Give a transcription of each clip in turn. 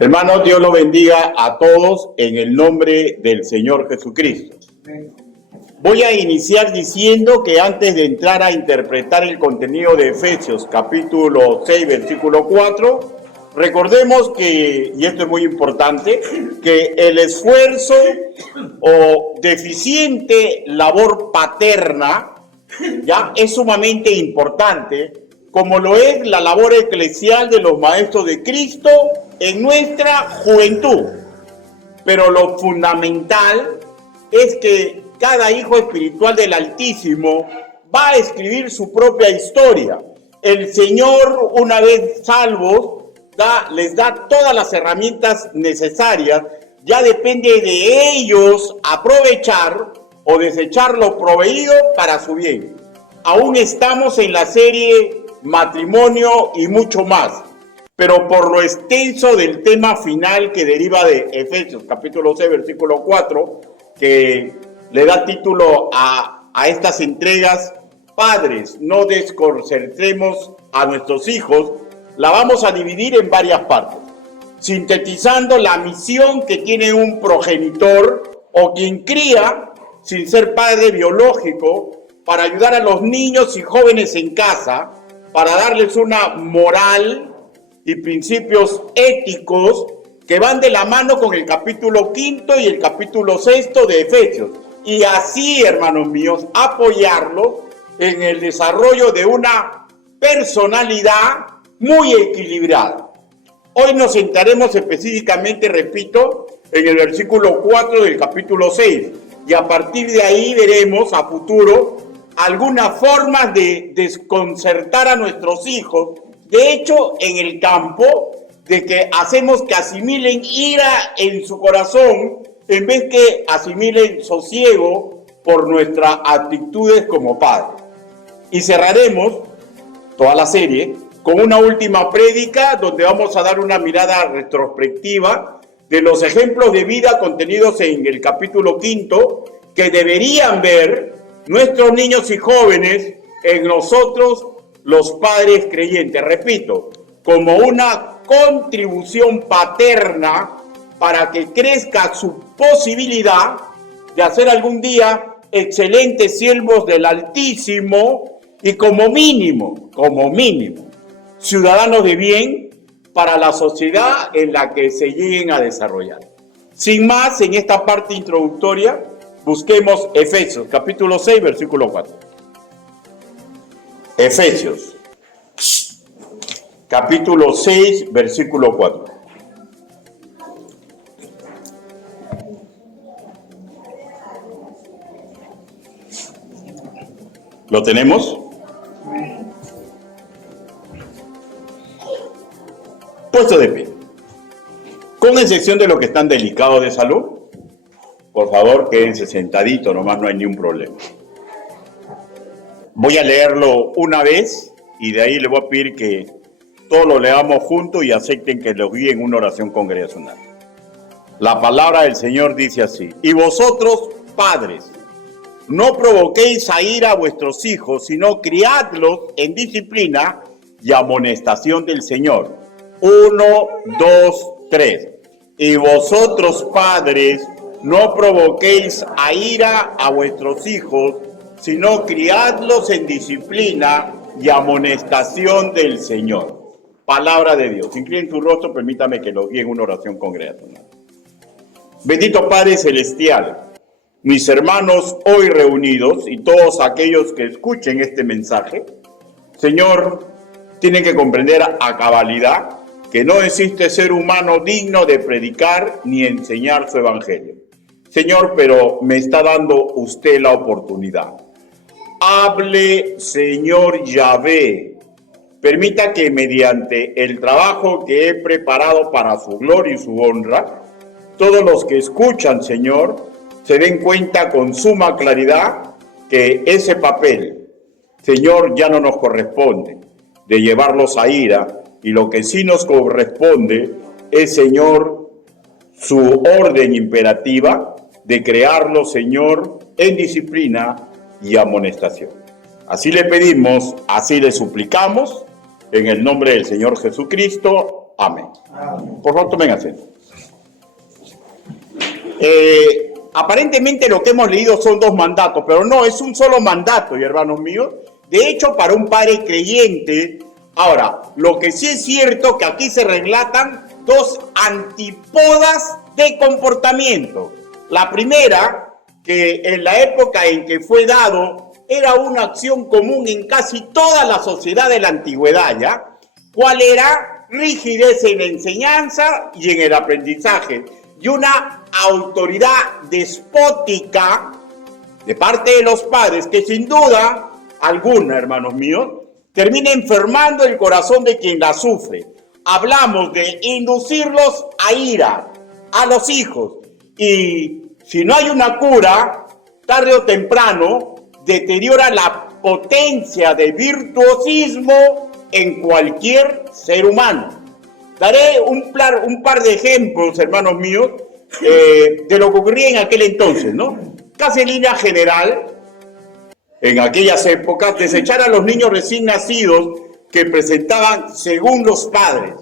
Hermanos, Dios los bendiga a todos en el nombre del Señor Jesucristo. Voy a iniciar diciendo que antes de entrar a interpretar el contenido de Efesios capítulo 6, versículo 4, recordemos que, y esto es muy importante, que el esfuerzo o deficiente labor paterna ya es sumamente importante, como lo es la labor eclesial de los maestros de Cristo en nuestra juventud. Pero lo fundamental es que cada hijo espiritual del Altísimo va a escribir su propia historia. El Señor, una vez salvos, les da todas las herramientas necesarias. Ya depende de ellos aprovechar o desechar lo proveído para su bien. Aún estamos en la serie Matrimonio y mucho más, pero por lo extenso del tema final que deriva de Efesios capítulo 6, versículo 4, que le da título a estas entregas: Padres, no desconcertemos a nuestros hijos, la vamos a dividir en varias partes, sintetizando la misión que tiene un progenitor o quien cría sin ser padre biológico para ayudar a los niños y jóvenes en casa, para darles una moral y principios éticos que van de la mano con el capítulo 5 y el capítulo 6 de Efesios. Y así, hermanos míos, apoyarlos en el desarrollo de una personalidad muy equilibrada. Hoy nos centraremos específicamente, repito, en el versículo 4 del capítulo 6. Y a partir de ahí veremos a futuro algunas formas de desconcertar a nuestros hijos. De hecho, en el campo, de que hacemos que asimilen ira en su corazón en vez que asimilen sosiego por nuestras actitudes como padres. Y cerraremos toda la serie con una última prédica donde vamos a dar una mirada retrospectiva de los ejemplos de vida contenidos en el capítulo 5 que deberían ver nuestros niños y jóvenes en nosotros, los padres creyentes. Repito, como una contribución paterna para que crezca su posibilidad de hacer algún día excelentes siervos del Altísimo y como mínimo, ciudadanos de bien para la sociedad en la que se lleguen a desarrollar. Sin más, en esta parte introductoria, busquemos Efesios, capítulo 6, versículo 4. Efesios, capítulo 6, versículo 4. ¿Lo tenemos? Puesto de pie. Con excepción de los que están delicados de salud, por favor, quédense sentaditos, nomás, no hay ningún problema. Voy a leerlo una vez y de ahí le voy a pedir que todos lo leamos juntos y acepten que lo guíe en una oración congregacional. La palabra del Señor dice así: y vosotros, padres, no provoquéis a ira a vuestros hijos, sino criadlos en disciplina y amonestación del Señor. 1, 2, 3. Y vosotros, padres, no provoquéis a ira a vuestros hijos, sino criadlos en disciplina y amonestación del Señor. Palabra de Dios. Inclinen tu rostro, permítame que lo guíe en una oración congregacional. Bendito Padre Celestial, mis hermanos hoy reunidos y todos aquellos que escuchen este mensaje, Señor, tienen que comprender a cabalidad que no existe ser humano digno de predicar ni enseñar su evangelio. Señor, pero me está dando usted la oportunidad. Hable, Señor Yahvé. Permita que mediante el trabajo que he preparado para su gloria y su honra, todos los que escuchan, Señor, se den cuenta con suma claridad que ese papel, Señor, ya no nos corresponde de llevarlos a ira, y lo que sí nos corresponde es, Señor, su orden imperativa de crearlos, Señor, en disciplina y amonestación. Así le pedimos, así le suplicamos, en el nombre del Señor Jesucristo. Amén. Por favor, tomen asiento. Aparentemente lo que hemos leído son 2 mandatos, pero no, es un solo mandato, hermanos míos. De hecho, para un padre creyente. Ahora, lo que sí es cierto que aquí se relatan 2 antípodas de comportamiento. La primera, que en la época en que fue dado, era una acción común en casi toda la sociedad de la antigüedad, ¿ya? ¿Cuál era? Rigidez en la enseñanza y en el aprendizaje. Y una autoridad despótica de parte de los padres que sin duda alguna, hermanos míos, termina enfermando el corazón de quien la sufre. Hablamos de inducirlos a ira a los hijos. Y si no hay una cura, tarde o temprano, deteriora la potencia de virtuosismo en cualquier ser humano. Daré un par de ejemplos, hermanos míos, de lo que ocurría en aquel entonces, ¿no? Casi en línea general, en aquellas épocas, desechar a los niños recién nacidos que presentaban, según los padres,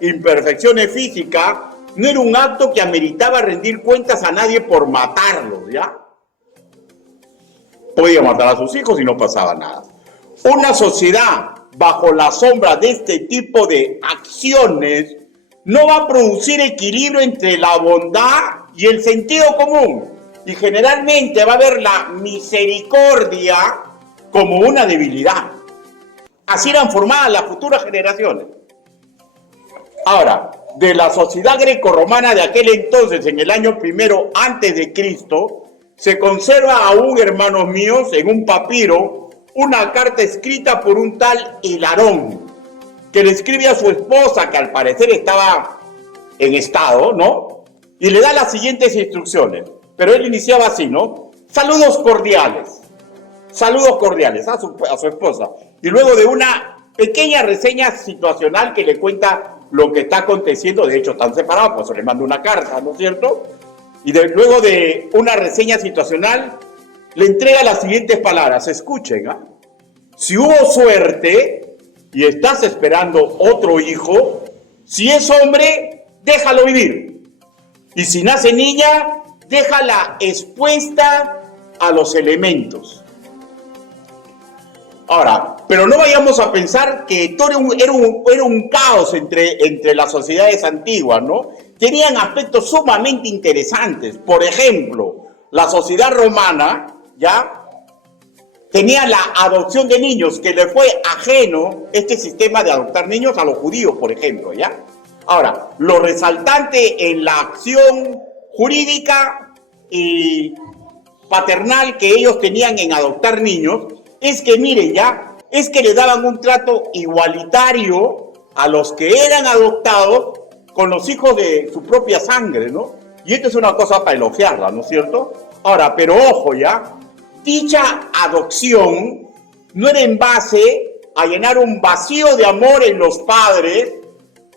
imperfecciones físicas, no era un acto que ameritaba rendir cuentas a nadie por matarlos, ¿ya? Podía matar a sus hijos y no pasaba nada. Una sociedad bajo la sombra de este tipo de acciones no va a producir equilibrio entre la bondad y el sentido común. Y generalmente va a ver la misericordia como una debilidad. Así eran formadas las futuras generaciones. Ahora, de la sociedad grecorromana de aquel entonces, en el año 1 antes de Cristo, se conserva aún, hermanos míos, en un papiro, una carta escrita por un tal Hilarón, que le escribe a su esposa, que al parecer estaba en estado, ¿no? Y le da las siguientes instrucciones. Pero él iniciaba así, ¿no? Saludos cordiales a su esposa. Y luego de una pequeña reseña situacional que le cuenta lo que está aconteciendo, de hecho están separados, pues le manda una carta, ¿no es cierto? Y luego de una reseña situacional, le entrega las siguientes palabras, escuchen, ¿ah? Si hubo suerte y estás esperando otro hijo, si es hombre, déjalo vivir. Y si nace niña, déjala expuesta a los elementos. Ahora, pero no vayamos a pensar que todo era un caos entre las sociedades antiguas, ¿no? Tenían aspectos sumamente interesantes. Por ejemplo, la sociedad romana, ¿ya? Tenía la adopción de niños, que le fue ajeno este sistema de adoptar niños a los judíos, por ejemplo, ¿ya? Ahora, lo resaltante en la acción jurídica y paternal que ellos tenían en adoptar niños es que, miren, ya, es que le daban un trato igualitario a los que eran adoptados con los hijos de su propia sangre, ¿no? Y esto es una cosa para elogiarla, ¿no es cierto? Ahora, pero ojo, ya, dicha adopción no era en base a llenar un vacío de amor en los padres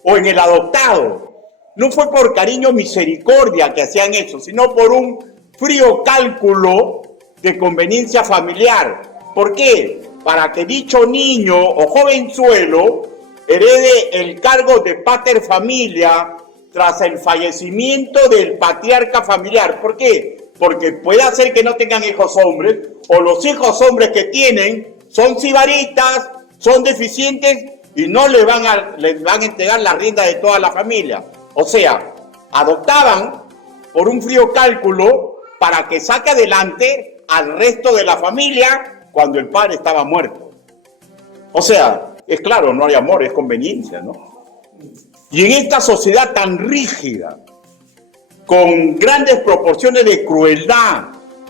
o en el adoptado. No fue por cariño o misericordia que hacían eso, sino por un frío cálculo de conveniencia familiar. ¿Por qué? Para que dicho niño o jovenzuelo herede el cargo de pater familia tras el fallecimiento del patriarca familiar. ¿Por qué? Porque puede hacer que no tengan hijos hombres, o los hijos hombres que tienen son sibaritas, son deficientes y no les van a entregar la rienda de toda la familia. O sea, adoptaban por un frío cálculo para que saque adelante al resto de la familia cuando el padre estaba muerto. O sea, es claro, no hay amor, es conveniencia, ¿no? Y en esta sociedad tan rígida, con grandes proporciones de crueldad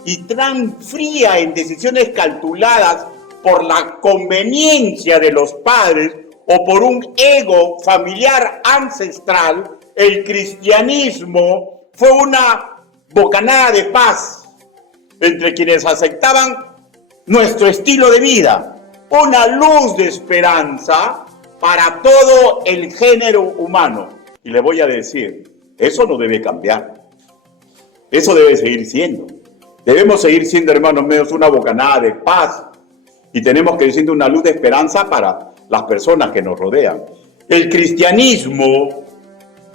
y tan fría en decisiones calculadas por la conveniencia de los padres o por un ego familiar ancestral, el cristianismo fue una bocanada de paz entre quienes aceptaban nuestro estilo de vida, una luz de esperanza para todo el género humano. Y le voy a decir, eso no debe cambiar. Eso debe seguir siendo. Debemos seguir siendo, hermanos míos, una bocanada de paz. Y tenemos que ir siendo una luz de esperanza para las personas que nos rodean. El cristianismo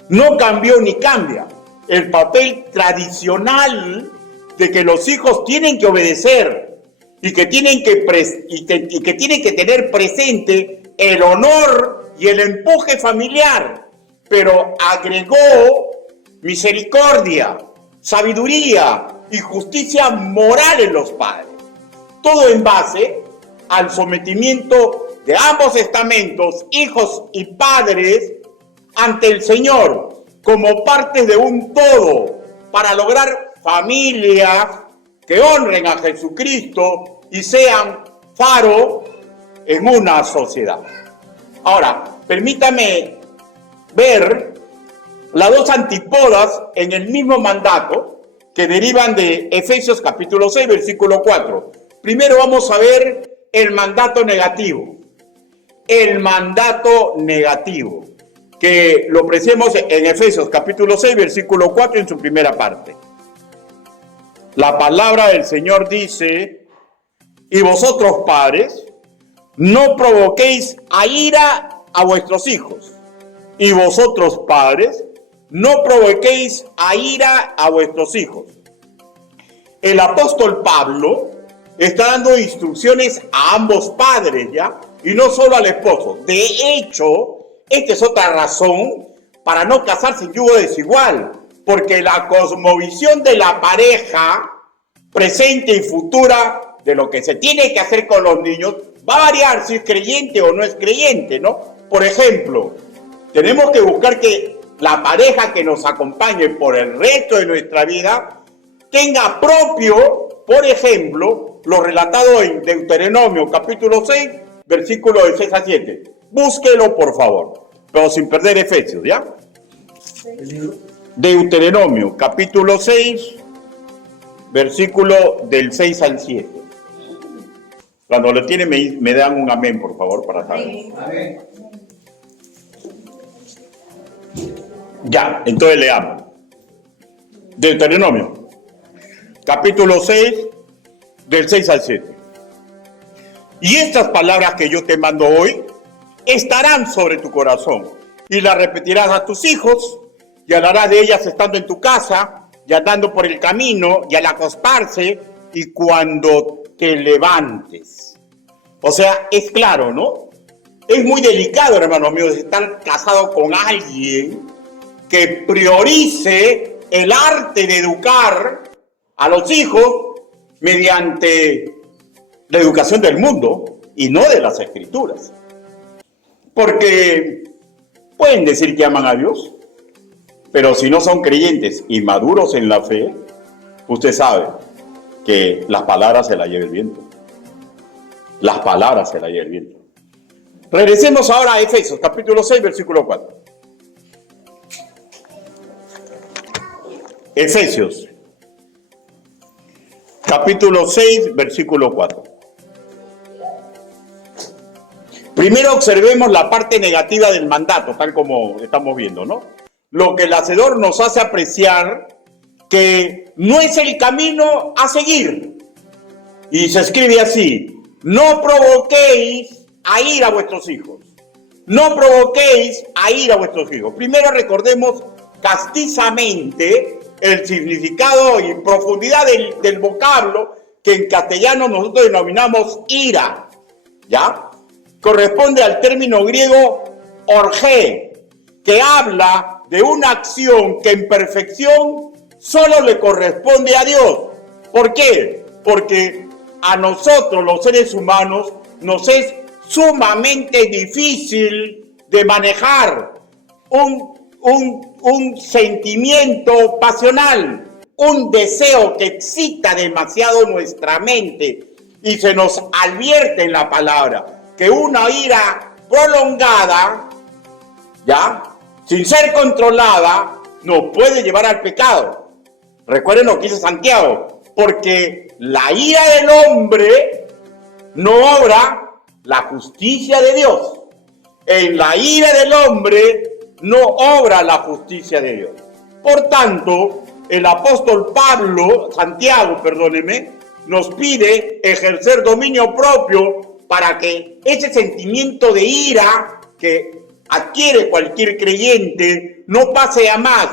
no cambió ni cambia el papel tradicional de que los hijos tienen que obedecer y que tienen que tener presente el honor y el empuje familiar, pero agregó misericordia, sabiduría y justicia moral en los padres. Todo en base al sometimiento de ambos estamentos, hijos y padres, ante el Señor, como partes de un todo, para lograr familias que honren a Jesucristo y sean faro en una sociedad. Ahora, permítame ver las dos antípodas en el mismo mandato que derivan de Efesios capítulo 6, versículo 4. Primero vamos a ver el mandato negativo. El mandato negativo, que lo apreciamos en Efesios capítulo 6, versículo 4 en su primera parte. La palabra del Señor dice: y vosotros padres, no provoquéis a ira a vuestros hijos. Y vosotros padres, no provoquéis a ira a vuestros hijos. El apóstol Pablo está dando instrucciones a ambos padres, ¿ya? Y no solo al esposo. De hecho, esta es otra razón para no casarse en yugo desigual, porque la cosmovisión de la pareja, presente y futura, de lo que se tiene que hacer con los niños, va a variar si es creyente o no es creyente, ¿no? Por ejemplo, tenemos que buscar que la pareja que nos acompañe por el resto de nuestra vida tenga propio, por ejemplo, lo relatado en Deuteronomio capítulo 6, versículos de 6 a 7. Búsquelo, por favor, pero sin perder Efesios, ¿ya? Deuteronomio capítulo 6, versículo del 6 al 7. Cuando lo tienen me dan un amén, por favor, para saber. Amén. Ya, entonces leamos. Deuteronomio, capítulo 6, del 6 al 7. Y estas palabras que yo te mando hoy estarán sobre tu corazón, y las repetirás a tus hijos, y hablarás de ellas estando en tu casa, y andando por el camino, y al acostarse, y cuando te levantes. O sea, es claro, ¿no? Es muy delicado, hermanos míos, estar casado con alguien que priorice el arte de educar a los hijos mediante la educación del mundo y no de las Escrituras. Porque pueden decir que aman a Dios, pero si no son creyentes y maduros en la fe, usted sabe que las palabras se las lleva el viento. Las palabras se las lleva el viento. Regresemos ahora a Efesios, capítulo 6, versículo 4. Efesios, capítulo 6, versículo 4. Primero observemos la parte negativa del mandato, tal como estamos viendo, ¿no? Lo que el Hacedor nos hace apreciar que no es el camino a seguir. Y se escribe así: no provoquéis a ir a vuestros hijos. No provoquéis a ir a vuestros hijos. Primero recordemos castizamente el significado y profundidad del vocablo que en castellano nosotros denominamos ira, ¿ya? Corresponde al término griego orgé, que habla de una acción que en perfección solo le corresponde a Dios. ¿Por qué? Porque a nosotros, los seres humanos, nos es sumamente difícil de manejar un sentimiento pasional, un deseo que excita demasiado nuestra mente, y se nos advierte en la palabra que una ira prolongada, ya, sin ser controlada, nos puede llevar al pecado. Recuerden lo que dice Santiago: porque la ira del hombre no obra la justicia de Dios. En la ira del hombre no obra la justicia de Dios. Por tanto, el apóstol Santiago, nos pide ejercer dominio propio para que ese sentimiento de ira que adquiere cualquier creyente, no pase a más.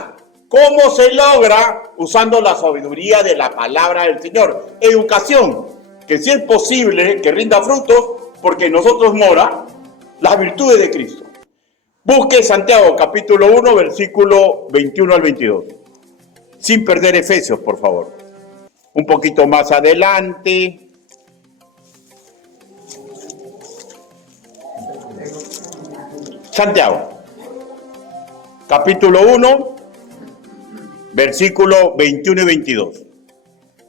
¿Cómo se logra? Usando la sabiduría de la palabra del Señor. Educación, que si es posible que rinda frutos, porque en nosotros mora las virtudes de Cristo. Busque Santiago capítulo 1, versículo 21 al 22. Sin perder Efesios, por favor. Un poquito más adelante. Santiago, capítulo 1, versículo 21 y 22.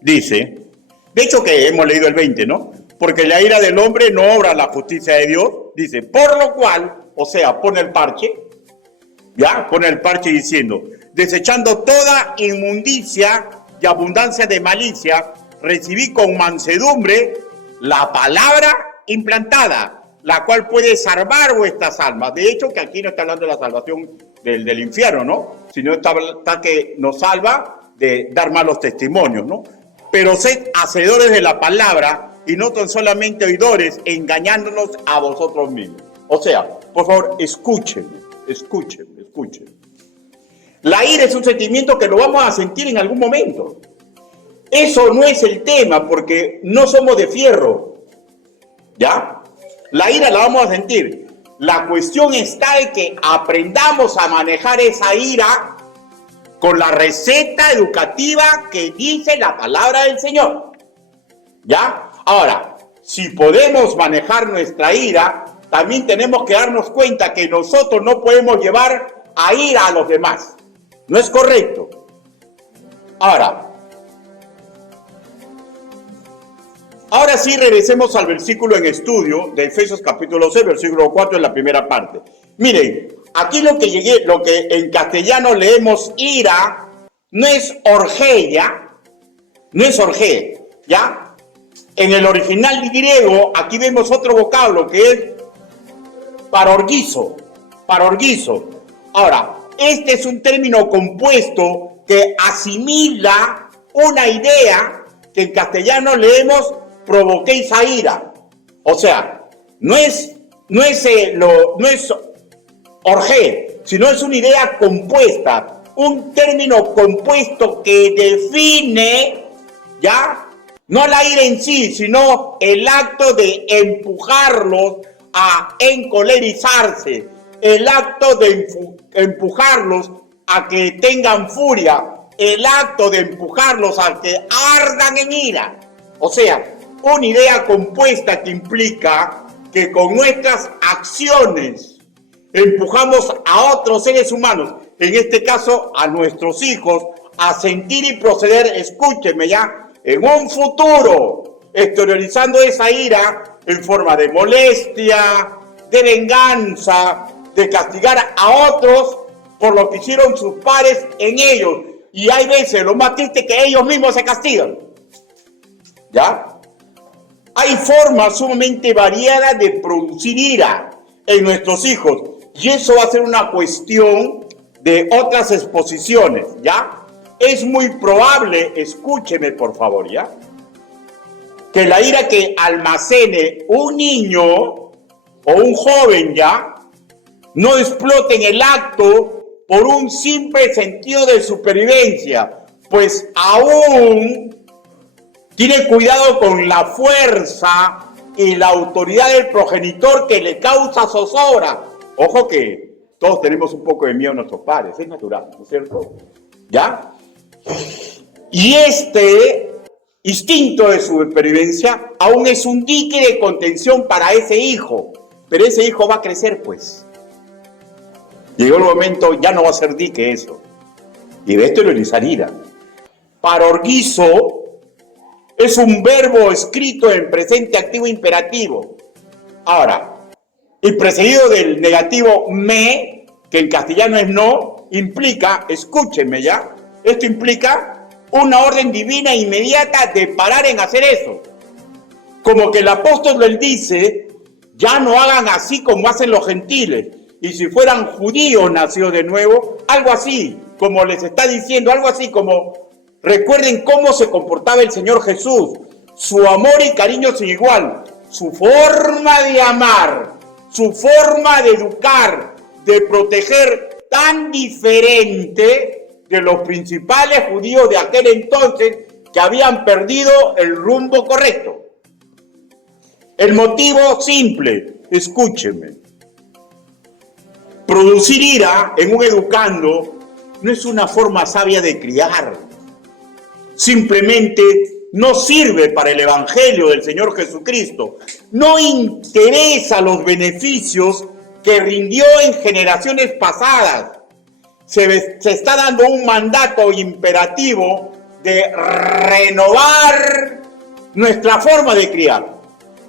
Dice, de hecho que hemos leído el 20, ¿no? Porque la ira del hombre no obra la justicia de Dios. Dice, por lo cual, o sea, pone el parche, ¿ya? Pone el parche diciendo, desechando toda inmundicia y abundancia de malicia, recibí con mansedumbre la palabra implantada, la cual puede salvar vuestras almas. De hecho, que aquí no está hablando de la salvación del infierno, ¿no? Sino está que nos salva de dar malos testimonios, ¿no? Pero sed hacedores de la palabra y no tan solamente oidores, engañándonos a vosotros mismos. O sea, por favor, escúchenme. La ira es un sentimiento que lo vamos a sentir en algún momento. Eso no es el tema, porque no somos de fierro, ¿ya? La ira la vamos a sentir. La cuestión está en que aprendamos a manejar esa ira con la receta educativa que dice la palabra del Señor, ¿ya? Ahora, si podemos manejar nuestra ira, también tenemos que darnos cuenta que nosotros no podemos llevar a ira a los demás. No es correcto. Ahora sí regresemos al versículo en estudio de Efesios capítulo 6, versículo 4 en la primera parte. Miren, aquí lo que en castellano leemos ira, no es orgía, ¿ya? En el original griego, aquí vemos otro vocablo que es parorgizo. Ahora, este es un término compuesto que asimila una idea que en castellano leemos provoquéis a ira. O sea, no es orgé, sino es una idea compuesta, un término compuesto que define, ¿ya? No la ira en sí, sino el acto de empujarlos a encolerizarse, el acto de empujarlos a que tengan furia, el acto de empujarlos a que ardan en ira. O sea, una idea compuesta que implica que con nuestras acciones empujamos a otros seres humanos, en este caso a nuestros hijos, a sentir y proceder, escúchenme ya, en un futuro, exteriorizando esa ira en forma de molestia, de venganza, de castigar a otros por lo que hicieron sus padres en ellos. Y hay veces, lo más triste, que ellos mismos se castigan. ¿Ya? Hay formas sumamente variadas de producir ira en nuestros hijos. Y eso va a ser una cuestión de otras exposiciones, ¿ya? Es muy probable, escúcheme por favor, ¿ya? Que la ira que almacene un niño o un joven, ¿ya? No explote en el acto por un simple sentido de supervivencia, pues aún tiene cuidado con la fuerza y la autoridad del progenitor que le causa zozobra. Ojo que todos tenemos un poco de miedo a nuestros padres, es natural, ¿no es cierto? ¿Ya? Y este instinto de supervivencia aún es un dique de contención para ese hijo, pero ese hijo va a crecer, pues. Llegó el momento, ya no va a ser dique eso, y va a exteriorizar ira. Parorgizo es un verbo escrito en presente activo imperativo. Ahora, y precedido del negativo me, que en castellano es no, implica, escúchenme ya, esto implica una orden divina inmediata de parar en hacer eso. Como que el apóstol les dice, ya no hagan así como hacen los gentiles. Y si fueran judíos nacidos de nuevo, algo así, como les está diciendo, algo así como, recuerden cómo se comportaba el Señor Jesús, su amor y cariño sin igual, su forma de amar, su forma de educar, de proteger tan diferente de los principales judíos de aquel entonces que habían perdido el rumbo correcto. El motivo simple, escúcheme. Producir ira en un educando no es una forma sabia de criar. Simplemente no sirve para el evangelio del Señor Jesucristo. No interesa los beneficios que rindió en generaciones pasadas. Se está dando un mandato imperativo de renovar nuestra forma de criar.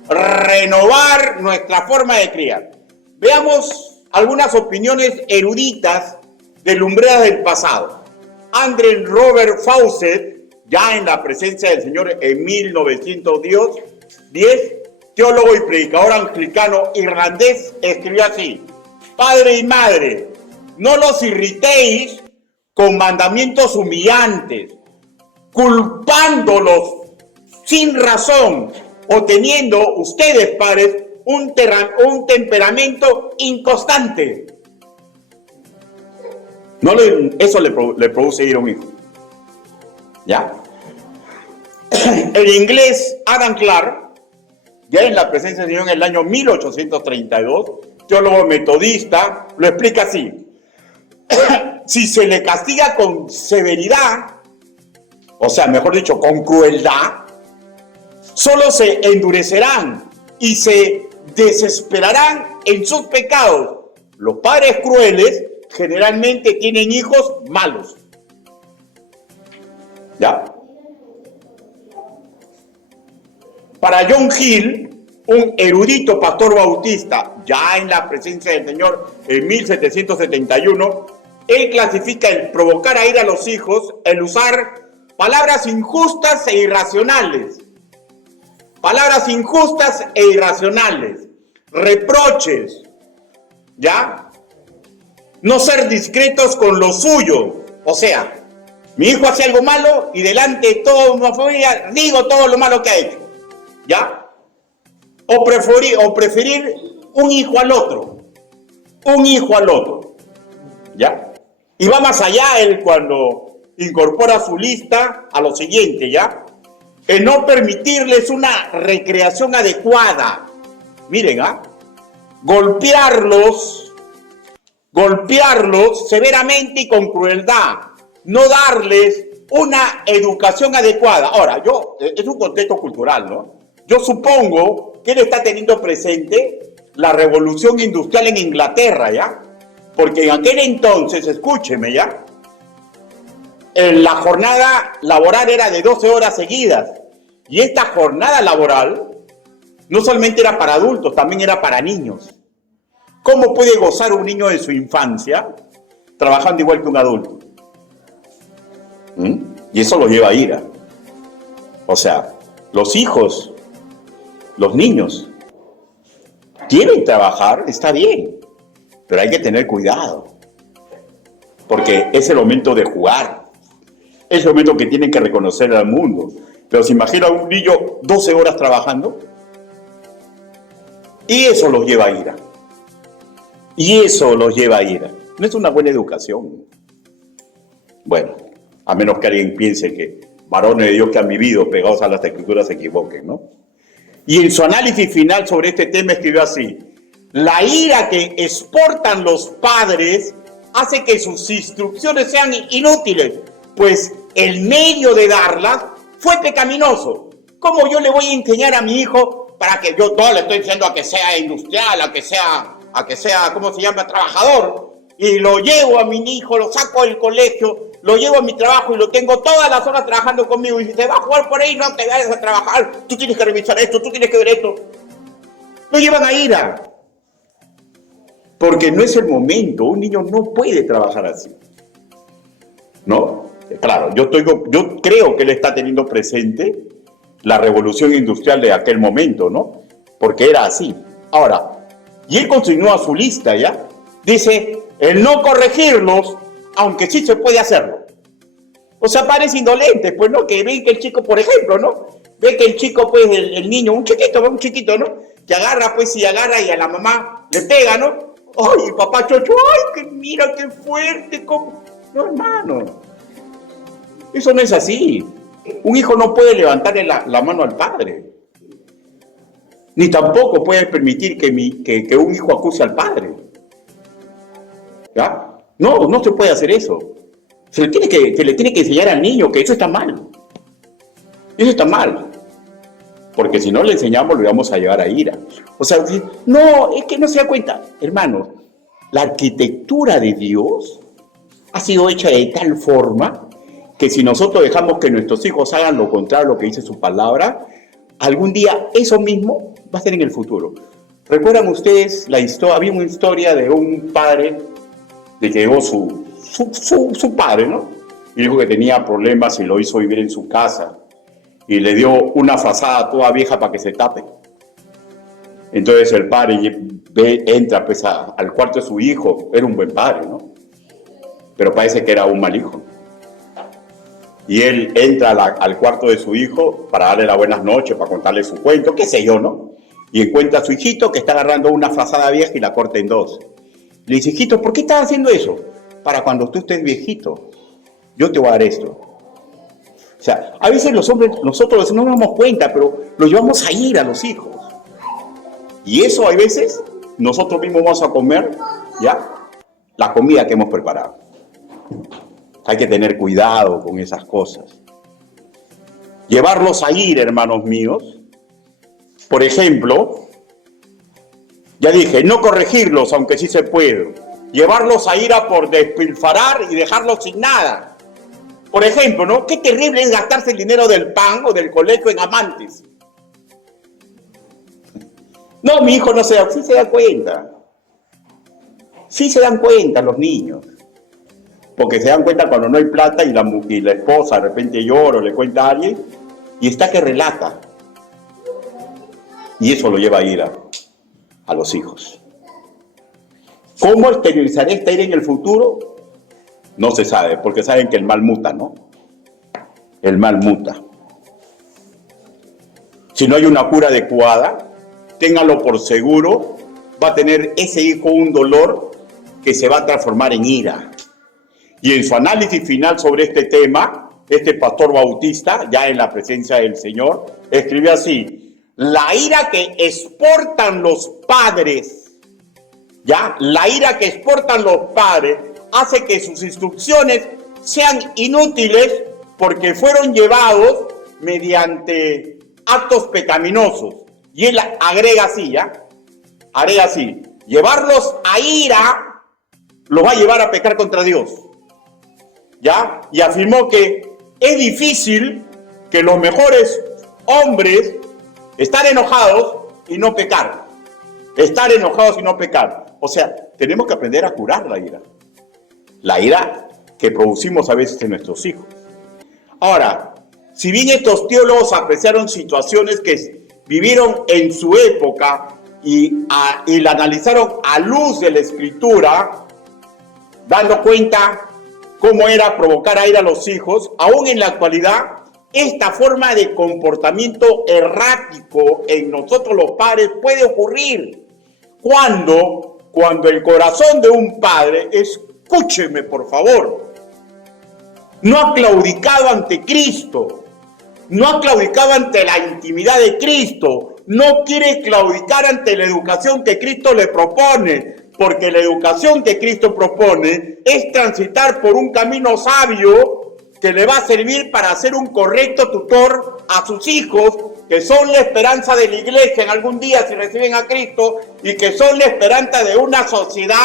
Renovar nuestra forma de criar. Veamos algunas opiniones eruditas de lumbreras del pasado. Andrew Robert Fawcett, ya en la presencia del Señor en 1910, teólogo y predicador anglicano irlandés, escribió así: Padre y madre, no los irritéis con mandamientos humillantes, culpándolos sin razón o teniendo ustedes, padres, un temperamento inconstante. Eso le produce ir a un hijo. ¿Ya? El inglés Adam Clarke, ya en la presencia del Señor en el año 1832, teólogo metodista, lo explica así: si se le castiga con severidad, o sea, mejor dicho, con crueldad, solo se endurecerán y se desesperarán en sus pecados. Los padres crueles generalmente tienen hijos malos. ¿Ya? Para John Hill, un erudito pastor bautista, ya en la presencia del Señor en 1771, él clasifica el provocar a ira a los hijos, el usar palabras injustas e irracionales. Palabras injustas e irracionales. Reproches. ¿Ya? No ser discretos con lo suyo. O sea, mi hijo hace algo malo y delante de toda una familia digo todo lo malo que ha hecho. ¿Ya? O preferir un hijo al otro. Un hijo al otro. ¿Ya? Y va más allá él cuando incorpora a su lista a lo siguiente, ¿ya? El no permitirles una recreación adecuada. Miren, golpearlos severamente y con crueldad. No darles una educación adecuada. Ahora, es un contexto cultural, ¿no? Yo supongo que él está teniendo presente la revolución industrial en Inglaterra, ¿ya? Porque en aquel entonces, escúcheme, ¿ya? La jornada laboral era de 12 horas seguidas. Y esta jornada laboral no solamente era para adultos, también era para niños. ¿Cómo puede gozar un niño de su infancia trabajando igual que un adulto? Y eso lo lleva a ira. O sea, los hijos, los niños, quieren trabajar, está bien, pero hay que tener cuidado. Porque es el momento de jugar. Es el momento que tienen que reconocer al mundo. Pero se imagina a un niño 12 horas trabajando. Y eso los lleva a ira. Y eso los lleva a ira. No es una buena educación. Bueno, a menos que alguien piense que varones de Dios que han vivido pegados a las escrituras se equivoquen, ¿no? Y en su análisis final sobre este tema escribió así: la ira que exportan los padres hace que sus instrucciones sean inútiles, pues el medio de darlas fue pecaminoso. ¿Cómo yo le voy a enseñar a mi hijo para que yo todo le estoy diciendo a que sea industrial, a que sea, ¿cómo se llama?, trabajador? Y lo llevo a mi hijo, lo saco del colegio, lo llevo a mi trabajo y lo tengo todas las horas trabajando conmigo. Y si te va a jugar por ahí, no te vayas a trabajar, tú tienes que revisar esto, tú tienes que ver esto. Lo llevan a ira. Porque no es el momento, un niño no puede trabajar así. ¿No? Claro, yo creo que él está teniendo presente la revolución industrial de aquel momento, ¿no? Porque era así. Ahora, y él continúa su lista, ¿ya? Dice, el no corregirlos, aunque sí se puede hacerlo. O sea, padres indolentes, pues, ¿no? Que ven que el chico, por ejemplo, ¿no? Ve que el chico, pues, el niño, un chiquito, ¿no? Que agarra, pues, y a la mamá le pega, ¿no? Ay, papá Chocho, ay, que mira qué fuerte. ¿Cómo? No, hermano. Eso no es así. Un hijo no puede levantarle la mano al padre. Ni tampoco puede permitir que un hijo acuse al padre. ¿Ya? No, no se puede hacer eso. Se le tiene que enseñar al niño que eso está mal. Eso está mal. Porque si no le enseñamos, lo vamos a llevar a ira. O sea, no, es que no se da cuenta. Hermanos, la arquitectura de Dios ha sido hecha de tal forma que si nosotros dejamos que nuestros hijos hagan lo contrario a lo que dice su palabra, algún día eso mismo va a ser en el futuro. ¿Recuerdan ustedes la historia? Había una historia de un padre de que llegó su padre, ¿no? Y dijo que tenía problemas y lo hizo vivir en su casa. Y le dio una frazada toda vieja para que se tape. Entonces el padre entra pues, al cuarto de su hijo. Era un buen padre, ¿no? Pero parece que era un mal hijo. Y él entra al cuarto de su hijo para darle las buenas noches, para contarle su cuento, qué sé yo, ¿no? Y encuentra a su hijito que está agarrando una frazada vieja y la corta en dos. Le dice, hijito, ¿por qué estás haciendo eso? Para cuando tú estés viejito, yo te voy a dar esto. O sea, a veces los hombres, nosotros no nos damos cuenta, pero lo llevamos a ir a los hijos. Y eso a veces nosotros mismos vamos a comer, ¿ya? La comida que hemos preparado. Hay que tener cuidado con esas cosas. Llevarlos a ir, hermanos míos. Por ejemplo, ya dije, no corregirlos, aunque sí se puede. Llevarlos a ira por despilfarrar y dejarlos sin nada. Por ejemplo, ¿no? Qué terrible es gastarse el dinero del pan o del colegio en amantes. No, mi hijo no se da, sí se da cuenta. Sí se dan cuenta los niños. Porque se dan cuenta cuando no hay plata y la esposa de repente llora o le cuenta a alguien y está que relata. Y eso lo lleva a ira a los hijos. ¿Cómo exteriorizaré esta ira en el futuro? No se sabe, porque saben que el mal muta, ¿no? El mal muta. Si no hay una cura adecuada, téngalo por seguro, va a tener ese hijo un dolor que se va a transformar en ira. Y en su análisis final sobre este tema, este pastor bautista, ya en la presencia del Señor, escribió así: la ira que exportan los padres, ¿ya? La ira que exportan los padres hace que sus instrucciones sean inútiles porque fueron llevados mediante actos pecaminosos. Y él agrega así, ¿ya? Agrega así: llevarlos a ira los va a llevar a pecar contra Dios, ¿ya? Y afirmó que es difícil que los mejores hombres estar enojados y no pecar. Estar enojados y no pecar. O sea, tenemos que aprender a curar la ira. La ira que producimos a veces en nuestros hijos. Ahora, si bien estos teólogos apreciaron situaciones que vivieron en su época y la analizaron a luz de la Escritura, dando cuenta cómo era provocar a ira a los hijos, aún en la actualidad, esta forma de comportamiento errático en nosotros los padres puede ocurrir cuando el corazón de un padre, escúcheme por favor, no ha claudicado ante Cristo, no ha claudicado ante la intimidad de Cristo, no quiere claudicar ante la educación que Cristo le propone, porque la educación que Cristo propone es transitar por un camino sabio que le va a servir para ser un correcto tutor a sus hijos, que son la esperanza de la iglesia en algún día si reciben a Cristo, y que son la esperanza de una sociedad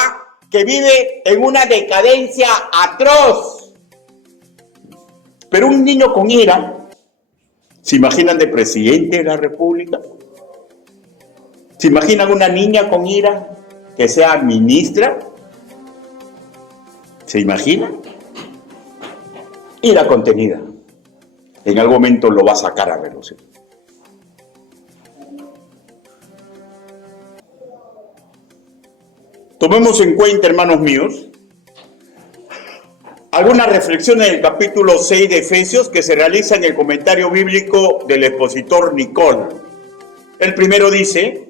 que vive en una decadencia atroz. Pero un niño con ira, ¿se imaginan de presidente de la República? ¿Se imaginan una niña con ira que sea ministra? ¿Se imaginan? Ira contenida. En algún momento lo va a sacar a relucir. Tomemos en cuenta, hermanos míos, algunas reflexiones del capítulo 6 de Efesios que se realizan en el comentario bíblico del expositor Nicol. El primero dice: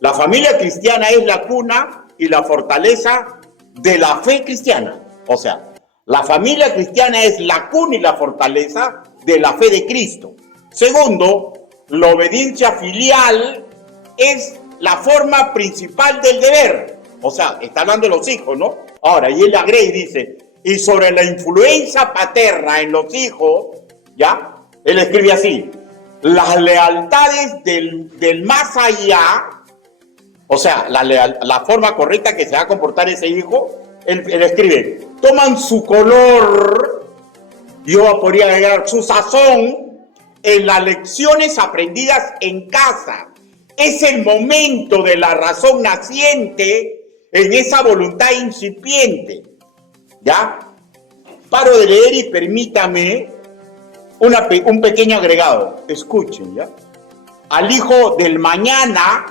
la familia cristiana es la cuna y la fortaleza de la fe cristiana. O sea, la familia cristiana es la cuna y la fortaleza de la fe de Cristo. Segundo, la obediencia filial es la forma principal del deber. O sea, está hablando de los hijos, ¿no? Ahora, y él agrega y dice, y sobre la influencia paterna en los hijos, ¿ya? Él escribe así, las lealtades del más allá, o sea, la forma correcta que se va a comportar ese hijo, él escribe, toman su color, yo podría agregar su sazón, en las lecciones aprendidas en casa. Es el momento de la razón naciente en esa voluntad incipiente. ¿Ya? Paro de leer y permítame un pequeño agregado. Escuchen, ¿ya? Al hijo del mañana,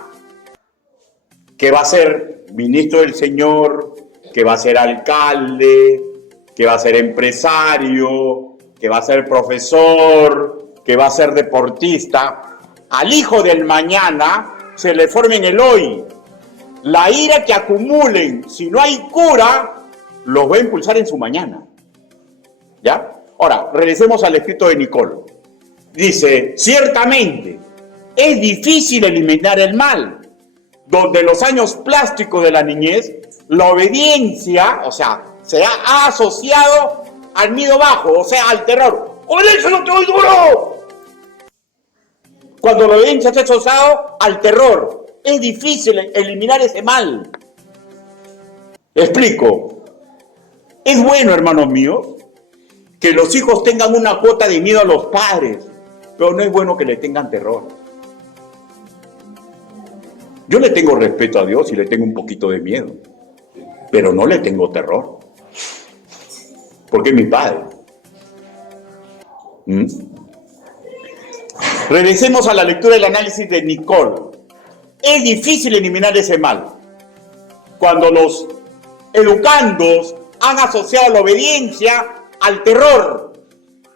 que va a ser ministro del Señor, que va a ser alcalde, que va a ser empresario, que va a ser profesor, que va a ser deportista, al hijo del mañana se le forma en el hoy. La ira que acumulen, si no hay cura, los va a impulsar en su mañana. ¿Ya? Ahora, regresemos al escrito de Nicole. Dice, ciertamente, es difícil eliminar el mal. Donde los años plásticos de la niñez, la obediencia, o sea, se ha asociado al miedo bajo, o sea, al terror. ¡Obediencia, no te doy duro! Cuando la obediencia se ha asociado al terror, es difícil eliminar ese mal. Explico. Es bueno, hermanos míos, que los hijos tengan una cuota de miedo a los padres, pero no es bueno que le tengan terror. Yo le tengo respeto a Dios y le tengo un poquito de miedo, pero no le tengo terror, porque es mi padre. Regresemos a la lectura y el análisis de Nicole. Es difícil eliminar ese mal cuando los educandos han asociado la obediencia al terror,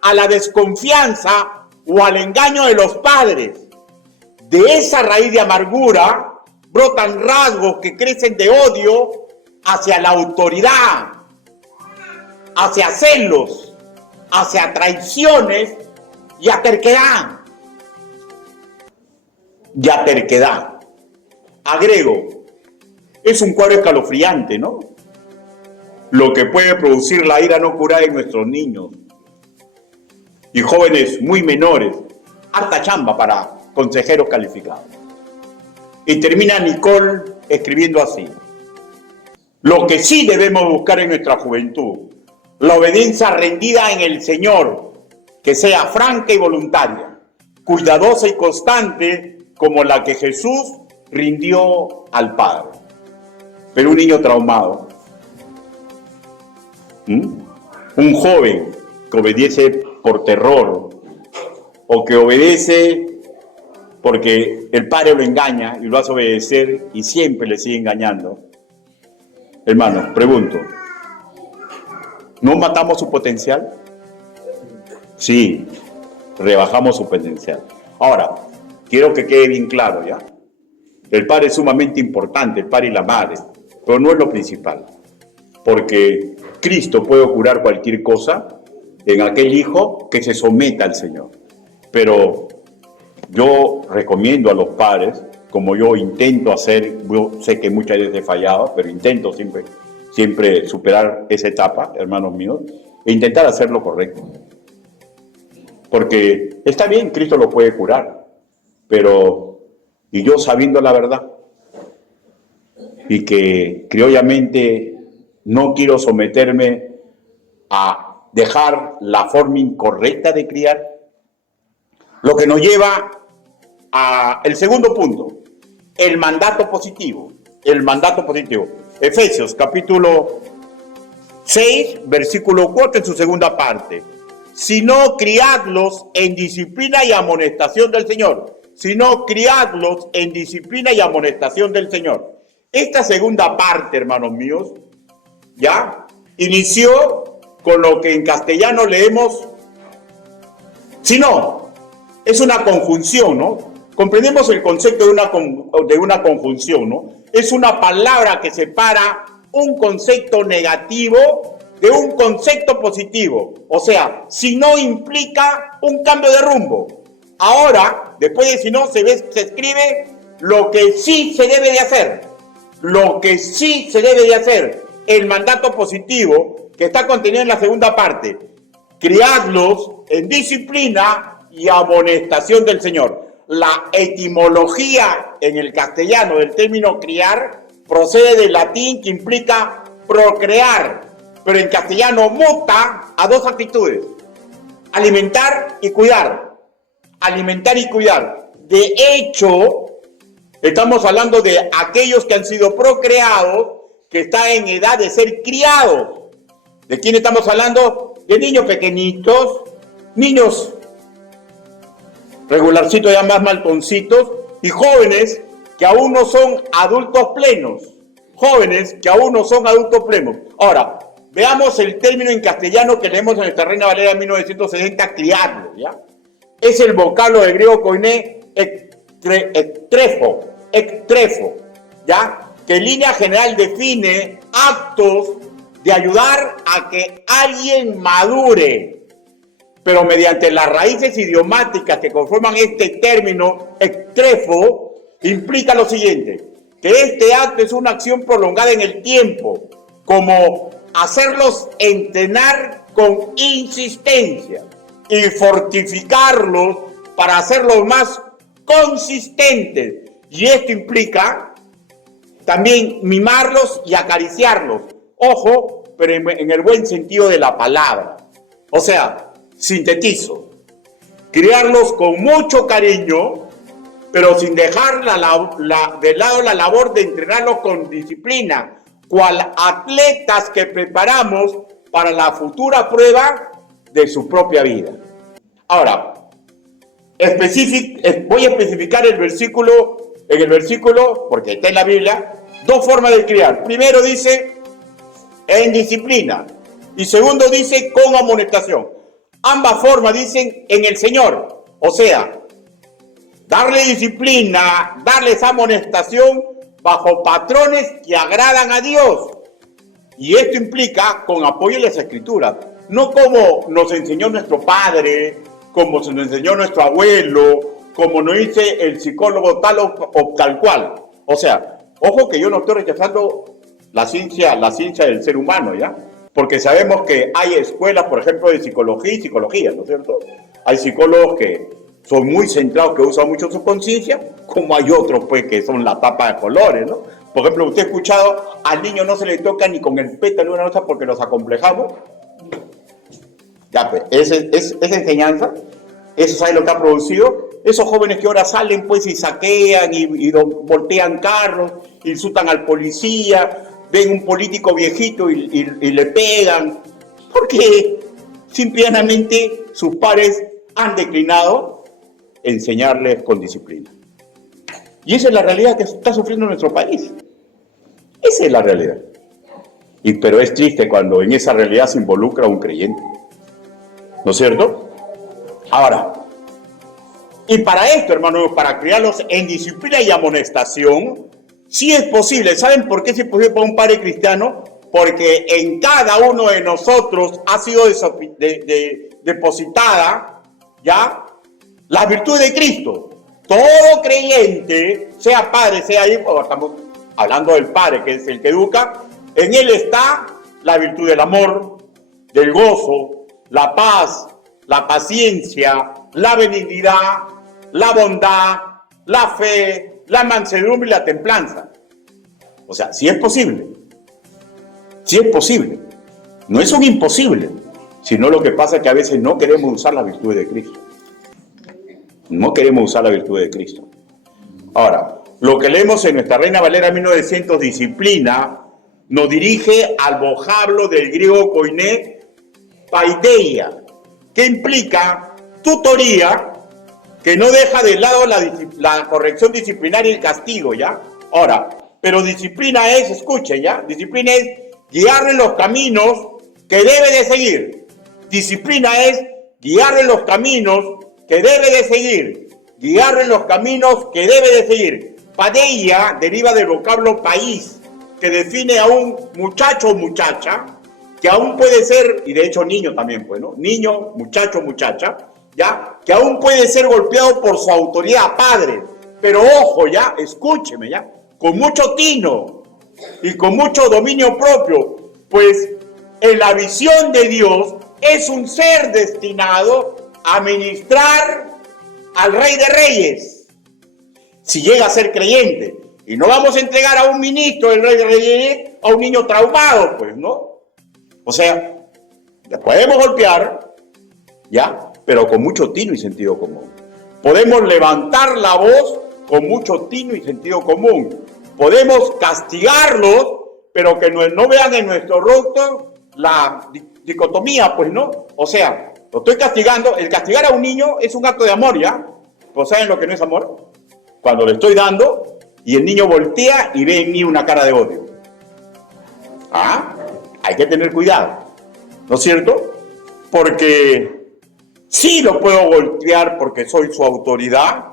a la desconfianza o al engaño de los padres. De esa raíz de amargura brotan rasgos que crecen de odio hacia la autoridad, hacia celos, hacia traiciones y a terquedad. Y a terquedad. Agrego, es un cuadro escalofriante, ¿no? Lo que puede producir la ira no curada en nuestros niños y jóvenes muy menores. Harta chamba para consejeros calificados. Y termina Nicole escribiendo así. Lo que sí debemos buscar en nuestra juventud, la obediencia rendida en el Señor, que sea franca y voluntaria, cuidadosa y constante como la que Jesús rindió al Padre. Pero un niño traumado, un joven que obedece por terror o que obedece porque el padre lo engaña y lo hace obedecer y siempre le sigue engañando. Hermano, pregunto, ¿no matamos su potencial? Sí, rebajamos su potencial. Ahora, quiero que quede bien claro, ¿ya? El padre es sumamente importante, el padre y la madre, pero no es lo principal, porque Cristo puede curar cualquier cosa en aquel hijo que se someta al Señor. Pero yo recomiendo a los padres, como yo intento hacer, yo sé que muchas veces he fallado, pero intento siempre superar esa etapa, hermanos míos, e intentar hacer lo correcto. Porque está bien, Cristo lo puede curar, pero, y yo sabiendo la verdad, y que criollamente no quiero someterme a dejar la forma incorrecta de criar, lo que nos lleva a el segundo punto, el mandato positivo. El mandato positivo. Efesios capítulo 6, versículo 4 en su segunda parte. Sino criadlos en disciplina y amonestación del Señor. Sino criadlos en disciplina y amonestación del Señor. Esta segunda parte, hermanos míos, ya inició con lo que en castellano leemos, sino, es una conjunción, ¿no? Comprendemos el concepto de una conjunción, ¿no? es una palabra que separa un concepto negativo de un concepto positivo. O sea, si no implica un cambio de rumbo. Ahora, después de si no, se escribe lo que sí se debe de hacer. Lo que sí se debe de hacer. El mandato positivo que está contenido en la segunda parte. Criadlos en disciplina y amonestación del Señor. La etimología en el castellano del término criar procede del latín que implica procrear, pero en castellano muta a dos actitudes: alimentar y cuidar. Alimentar y cuidar. De hecho, estamos hablando de aquellos que han sido procreados, que están en edad de ser criados. ¿De quién estamos hablando? De niños pequeñitos, niños regularcitos, ya más maltoncitos, y jóvenes que aún no son adultos plenos. Jóvenes que aún no son adultos plenos. Ahora, veamos el término en castellano que leemos en nuestra Reina Valera 1970, criarlo, ¿ya? Es el vocablo del griego koiné ektrefo, ¿ya? Que en línea general define actos de ayudar a que alguien madure, pero mediante las raíces idiomáticas que conforman este término, ektrefo, implica lo siguiente: que este acto es una acción prolongada en el tiempo, como hacerlos entrenar con insistencia y fortificarlos para hacerlos más consistentes. Y esto implica también mimarlos y acariciarlos. Ojo, pero en el buen sentido de la palabra. O sea, sintetizo: criarlos con mucho cariño, pero sin dejar de lado la labor de entrenarlos con disciplina, cual atletas que preparamos para la futura prueba de su propia vida. Ahora, voy a especificar en el versículo, porque está en la Biblia, dos formas de criar. Primero dice en disciplina, y segundo dice con amonestación. Ambas formas dicen en el Señor, o sea, darle disciplina, darles amonestación bajo patrones que agradan a Dios. Y esto implica con apoyo en las Escrituras, no como nos enseñó nuestro padre, como nos enseñó nuestro abuelo, como nos dice el psicólogo tal o tal cual. O sea, ojo que yo no estoy rechazando la ciencia del ser humano, ¿ya? Porque sabemos que hay escuelas, por ejemplo, de psicología y psicología, ¿no es cierto? Hay psicólogos que son muy centrados, que usan mucho su conciencia, como hay otros, pues, que son la tapa de colores, ¿no? Por ejemplo, usted ha escuchado, al niño no se le toca ni con el pétalo de una rosa porque los acomplejamos. Ya, pues, esa enseñanza, eso sabe lo que ha producido. Esos jóvenes que ahora salen, pues, y saquean y voltean carros, insultan al policía, ven un político viejito y le pegan, porque simplemente sus padres han declinado enseñarles con disciplina. Y esa es la realidad que está sufriendo nuestro país. Esa es la realidad. Pero es triste cuando en esa realidad se involucra un creyente. ¿No es cierto? Ahora, y para esto, hermanos, para criarlos en disciplina y amonestación, sí es posible. ¿Saben por qué es posible para un padre cristiano? Porque en cada uno de nosotros ha sido depositada, ¿ya?, la virtud de Cristo. Todo creyente, sea padre, sea hijo, estamos hablando del padre, que es el que educa, en él está la virtud del amor, del gozo, la paz, la paciencia, la benignidad, la bondad, la fe, la mansedumbre y la templanza. O sea, sí es posible. Sí es posible. No es un imposible, sino lo que pasa es que a veces no queremos usar la virtud de Cristo. No queremos usar la virtud de Cristo. Ahora, lo que leemos en nuestra Reina Valera 1900, disciplina, nos dirige al vocablo del griego koiné paideia, que implica tutoría, que no deja de lado la corrección disciplinaria y el castigo, ¿ya? Ahora, pero disciplina es, escuchen, ¿ya? Disciplina es guiarle los caminos que debe de seguir. Disciplina es guiarle los caminos que debe de seguir. Guiarle los caminos que debe de seguir. Padeia deriva del vocablo país, que define a un muchacho o muchacha, que aún puede ser, y de hecho niño también, pues, ¿no? Niño, muchacho, muchacha, ¿ya? Que aún puede ser golpeado por su autoridad, padre. Pero ojo, ya, escúcheme, ya, con mucho tino y con mucho dominio propio, pues en la visión de Dios es un ser destinado a ministrar al Rey de Reyes, si llega a ser creyente. Y no vamos a entregar a un ministro del Rey de Reyes a un niño traumado, pues, ¿no? O sea, le podemos golpear, ¿ya? Pero con mucho tino y sentido común. Podemos levantar la voz con mucho tino y sentido común. Podemos castigarlos, pero que no vean en nuestro rostro la dicotomía, pues, ¿no? O sea, lo estoy castigando. El castigar a un niño es un acto de amor, ¿ya? ¿Pues saben lo que no es amor? Cuando le estoy dando y el niño voltea y ve en mí una cara de odio. ¿Ah? Hay que tener cuidado, ¿no es cierto? Porque sí lo puedo golpear porque soy su autoridad,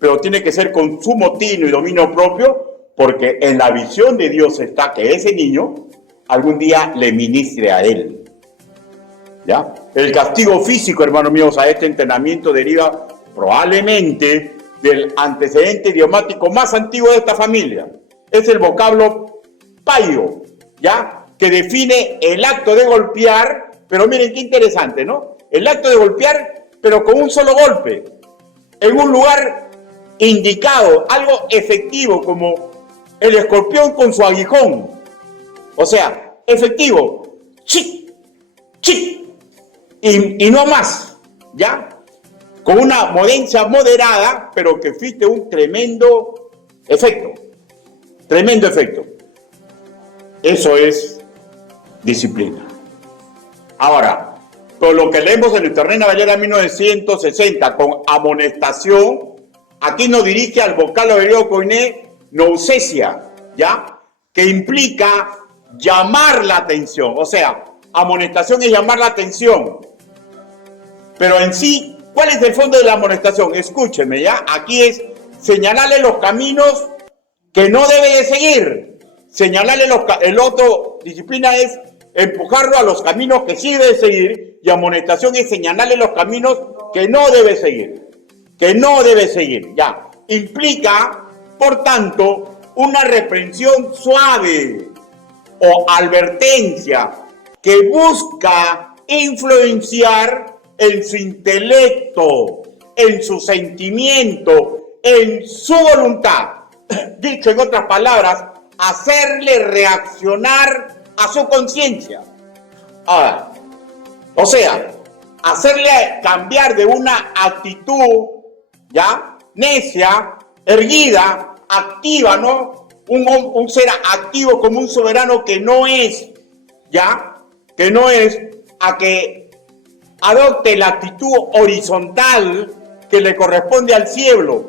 pero tiene que ser con sumo tino y dominio propio, porque en la visión de Dios está que ese niño algún día le ministre a él. ¿Ya? El castigo físico, hermanos míos, a este entrenamiento deriva probablemente del antecedente idiomático más antiguo de esta familia. Es el vocablo paio, ¿ya? Que define el acto de golpear, pero miren qué interesante, ¿no? El acto de golpear, pero con un solo golpe, en un lugar indicado, algo efectivo, como el escorpión con su aguijón. O sea, efectivo, chic, chic, y no más, ¿ya? Con una modencia moderada, pero que existe un tremendo efecto. Tremendo efecto. Eso es disciplina. Ahora, con lo que leemos en el Reina Valera 1960, con amonestación, aquí nos dirige al vocablo griego koiné nousesia, ¿ya? Que implica llamar la atención. O sea, amonestación es llamar la atención. Pero en sí, ¿cuál es el fondo de la amonestación? Escúcheme, ¿ya? Aquí es señalarle los caminos que no debe de seguir. Señalarle el otro disciplina es empujarlo a los caminos que sí debe seguir, y amonestación es señalarle los caminos que no debe seguir. Que no debe seguir, ya. Implica, por tanto, una reprensión suave o advertencia que busca influenciar en su intelecto, en su sentimiento, en su voluntad. Dicho en otras palabras, hacerle reaccionar a su conciencia. Ahora, o sea, hacerle cambiar de una actitud, ¿ya? Necia, erguida, activa, ¿no? Un ser activo como un soberano que no es, ¿ya? Que no es, a que adopte la actitud horizontal que le corresponde al siervo,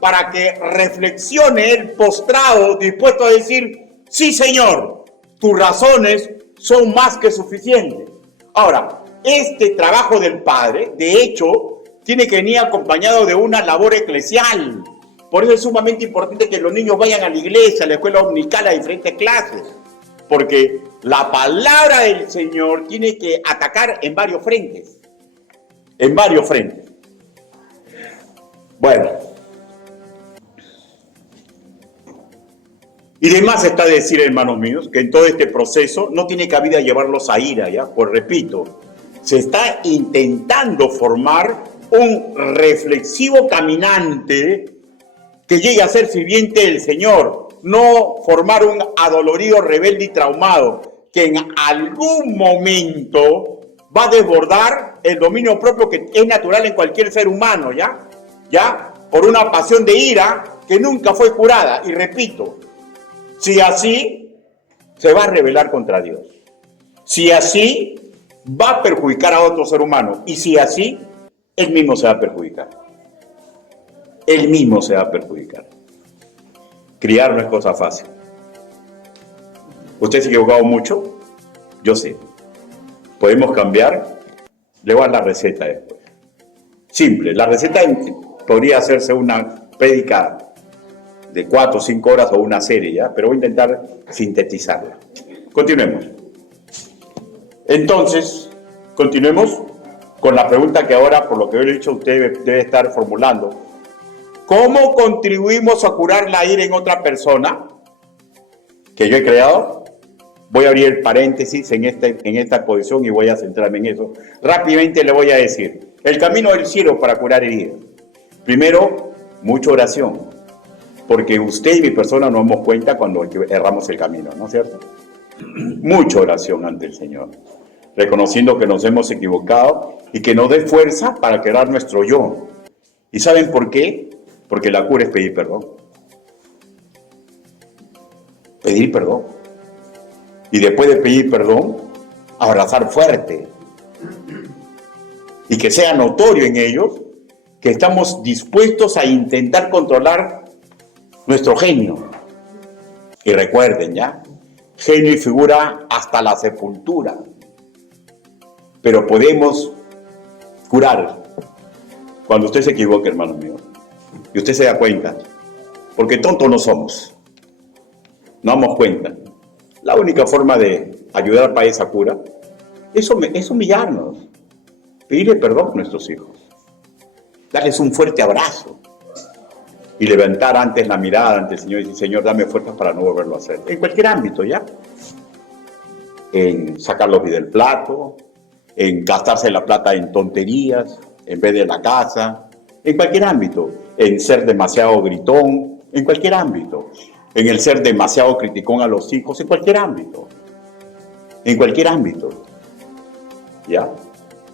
para que reflexione él postrado, dispuesto a decir, sí, Señor, tus razones son más que suficientes. Ahora, este trabajo del Padre, de hecho, tiene que venir acompañado de una labor eclesial. Por eso es sumamente importante que los niños vayan a la iglesia, a la escuela dominical, a diferentes clases. Porque la palabra del Señor tiene que atacar en varios frentes. En varios frentes. Bueno. Y demás está decir, hermanos míos, que en todo este proceso no tiene cabida llevarlos a ira, ¿ya? Pues repito, se está intentando formar un reflexivo caminante que llegue a ser sirviente del Señor, no formar un adolorido, rebelde y traumado, que en algún momento va a desbordar el dominio propio que es natural en cualquier ser humano, ¿ya? Por una pasión de ira que nunca fue curada. Y repito, si así, se va a rebelar contra Dios. Si así, va a perjudicar a otro ser humano. Y si así, él mismo se va a perjudicar. Él mismo se va a perjudicar. Criar no es cosa fácil. ¿Usted se ha equivocado mucho? Yo sé. ¿Podemos cambiar? Le voy a dar la receta después. Simple. La receta podría hacerse una prédica de 4 o 5 horas o una serie, ¿ya? Pero voy a intentar sintetizarla. Continuemos. Entonces, continuemos con la pregunta que ahora, por lo que yo le he dicho, usted debe estar formulando. ¿Cómo contribuimos a curar la ira en otra persona que yo he creado? Voy a abrir el paréntesis en esta posición y voy a centrarme en eso. Rápidamente le voy a decir, el camino del cielo para curar heridas. Primero, mucha oración, porque usted y mi persona nos damos cuenta cuando erramos el camino, ¿no es cierto? Mucha oración ante el Señor, reconociendo que nos hemos equivocado y que nos dé fuerza para quebrar nuestro yo. ¿Y saben por qué? Porque la cura es pedir perdón. Pedir perdón. Y después de pedir perdón, abrazar fuerte. Y que sea notorio en ellos que estamos dispuestos a intentar controlar nuestro genio. Y recuerden, ¿ya? Genio y figura hasta la sepultura. Pero podemos curar cuando usted se equivoque, hermano mío. Y usted se da cuenta. Porque tontos no somos. No damos cuenta. La única forma de ayudar para esa cura es humillarnos. Pedirle perdón a nuestros hijos. Darles un fuerte abrazo. Y levantar antes la mirada ante el Señor y decir, Señor, dame fuerzas para no volverlo a hacer. En cualquier ámbito, ¿ya? En sacar los del plato, en gastarse la plata en tonterías, en vez de la casa, en cualquier ámbito. En ser demasiado gritón, en cualquier ámbito. En el ser demasiado criticón a los hijos, en cualquier ámbito. En cualquier ámbito. ¿Ya?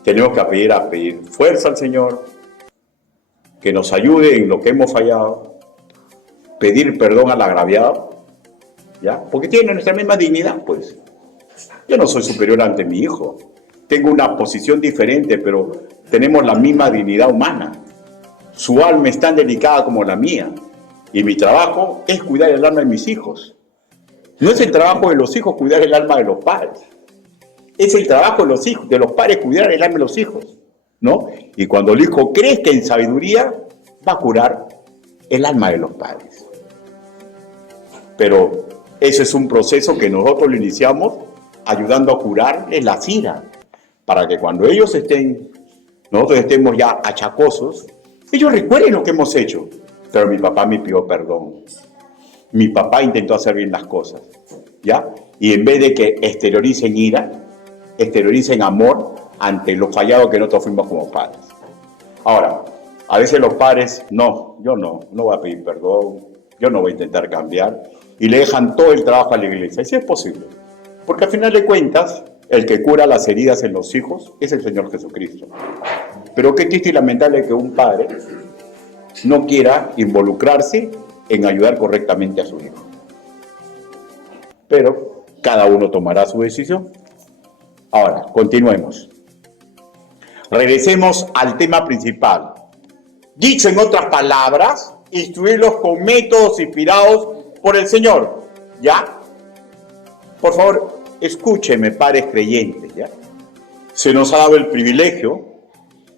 Tenemos que pedir fuerza al Señor, que nos ayude en lo que hemos fallado, pedir perdón al agraviado, ¿ya? Porque tiene nuestra misma dignidad, pues. Yo no soy superior ante mi hijo, tengo una posición diferente, pero tenemos la misma dignidad humana. Su alma es tan delicada como la mía, y mi trabajo es cuidar el alma de mis hijos. No es el trabajo de los hijos cuidar el alma de los padres, es el trabajo de los hijos, de los padres cuidar el alma de los hijos, ¿no? Y cuando el hijo crezca en sabiduría, va a curar el alma de los padres. Pero ese es un proceso que nosotros lo iniciamos ayudando a curarles la ira, para que cuando nosotros estemos ya achacosos, ellos recuerden lo que hemos hecho. Pero mi papá me pidió perdón. Mi papá intentó hacer bien las cosas, ¿ya? Y en vez de que exterioricen ira, exterioricen amor ante lo fallado que nosotros fuimos como padres. Ahora, a veces los padres, yo no voy a pedir perdón, yo no voy a intentar cambiar, y le dejan todo el trabajo a la iglesia. Y sí es posible, porque al final de cuentas, el que cura las heridas en los hijos es el Señor Jesucristo. Pero qué triste y lamentable que un padre no quiera involucrarse en ayudar correctamente a su hijo. Pero cada uno tomará su decisión. Ahora, continuemos. Regresemos al tema principal. Dicho en otras palabras, instruirlos con métodos inspirados por el Señor. ¿Ya? Por favor, escúcheme, padres creyentes. ¿Ya? Se nos ha dado el privilegio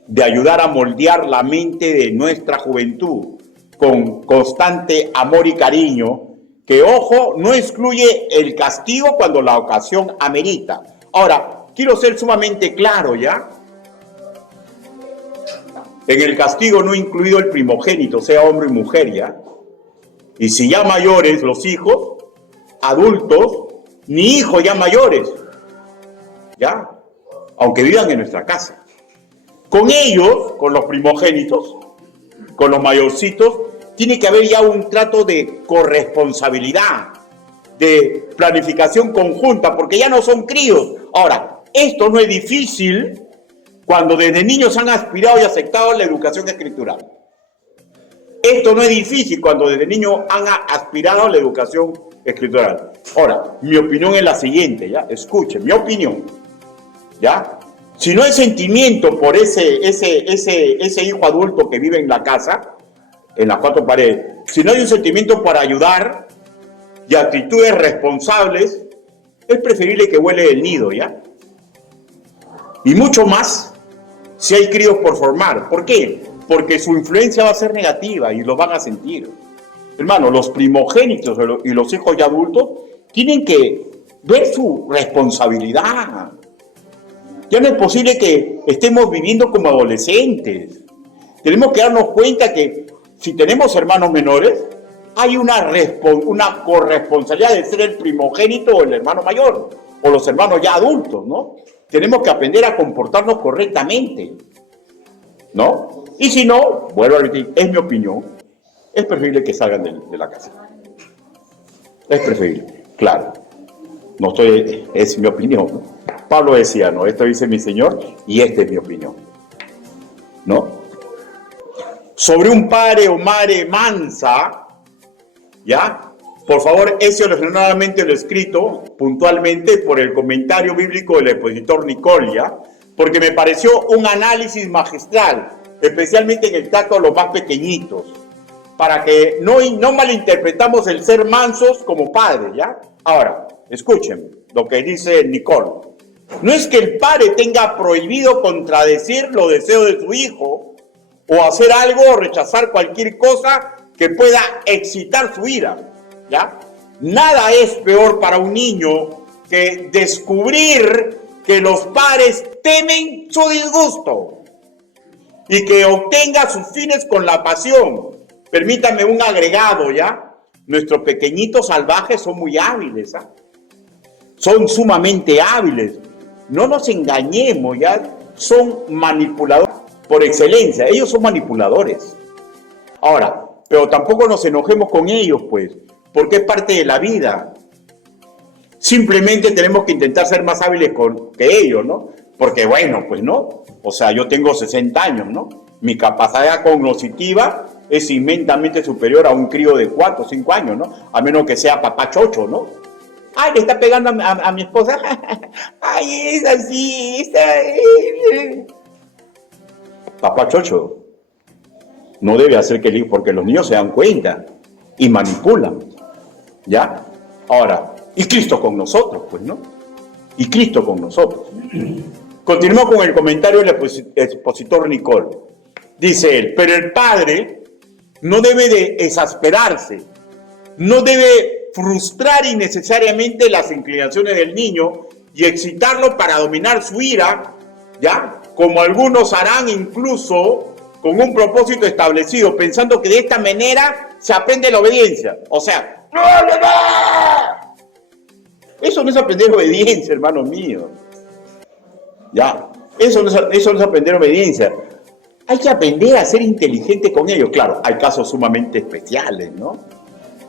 de ayudar a moldear la mente de nuestra juventud con constante amor y cariño, que, ojo, no excluye el castigo cuando la ocasión amerita. Ahora, quiero ser sumamente claro, ¿ya? En el castigo no incluido el primogénito, sea hombre y mujer, ¿ya? Y si ya mayores los hijos, adultos, ni hijos ya mayores, ¿ya? Aunque vivan en nuestra casa. Con ellos, con los primogénitos, con los mayorcitos, tiene que haber ya un trato de corresponsabilidad, de planificación conjunta, porque ya no son críos. Ahora, esto no es difícil cuando desde niños han aspirado y aceptado la educación escritural. Esto no es difícil cuando desde niños han aspirado a la educación escritural. Ahora, mi opinión es la siguiente, ¿ya? Escuchen, mi opinión, ¿ya? Si no hay sentimiento por ese hijo adulto que vive en la casa, en las cuatro paredes, si no hay un sentimiento para ayudar y actitudes responsables, es preferible que vuele del nido, ¿ya? Y mucho más si hay críos por formar. ¿Por qué? Porque su influencia va a ser negativa y lo van a sentir. Hermano, los primogénitos y los hijos ya adultos tienen que ver su responsabilidad. Ya no es posible que estemos viviendo como adolescentes. Tenemos que darnos cuenta que si tenemos hermanos menores, hay una corresponsabilidad de ser el primogénito o el hermano mayor, o los hermanos ya adultos, ¿no? Tenemos que aprender a comportarnos correctamente, ¿no? Y si no, vuelvo a repetir, es mi opinión, es preferible que salgan de la casa. Es preferible, claro. No estoy, es mi opinión, ¿no? Pablo decía, no, esto dice mi Señor y esta es mi opinión, ¿no? Sobre un padre o madre mansa, ¿ya? Por favor, eso nuevamente lo he escrito puntualmente por el comentario bíblico del expositor Nicolia, porque me pareció un análisis magistral, especialmente en el trato a los más pequeñitos, para que no malinterpretamos el ser mansos como padres, ¿ya? Ahora, escuchen lo que dice Nicole. No es que el padre tenga prohibido contradecir los deseos de su hijo o hacer algo o rechazar cualquier cosa que pueda excitar su ira, ¿ya? Nada es peor para un niño que descubrir que los padres temen su disgusto y que obtenga sus fines con la pasión. Permítame un agregado, ¿ya? Nuestros pequeñitos salvajes son muy hábiles, ¿ah? Son sumamente hábiles. No nos engañemos, ¿ya? Son manipuladores por excelencia. Ellos son manipuladores. Ahora, pero tampoco nos enojemos con ellos, pues, porque es parte de la vida. Simplemente tenemos que intentar ser más hábiles que ellos, ¿no? Porque, bueno, pues, ¿no? O sea, yo tengo 60 años, ¿no? Mi capacidad cognitiva es inmensamente superior a un crío de 4 o 5 años, ¿no? A menos que sea papá chocho, ¿no? Ay, le está pegando a mi esposa. Ay, es así. Papá chocho no debe hacer que el hijo, porque los niños se dan cuenta y manipulan, ¿ya? Ahora, y Cristo con nosotros, pues, ¿no? Y Cristo con nosotros. Continuamos con el comentario del expositor Nicole. Dice él, pero el padre no debe de exasperarse, no debe frustrar innecesariamente las inclinaciones del niño y excitarlo para dominar su ira, ¿ya? Como algunos harán incluso con un propósito establecido, pensando que de esta manera se aprende la obediencia. O sea, ¡no! Eso no es aprender obediencia, hermanos míos. Ya, eso no es aprender obediencia. Hay que aprender a ser inteligente con ellos. Claro, hay casos sumamente especiales, ¿no?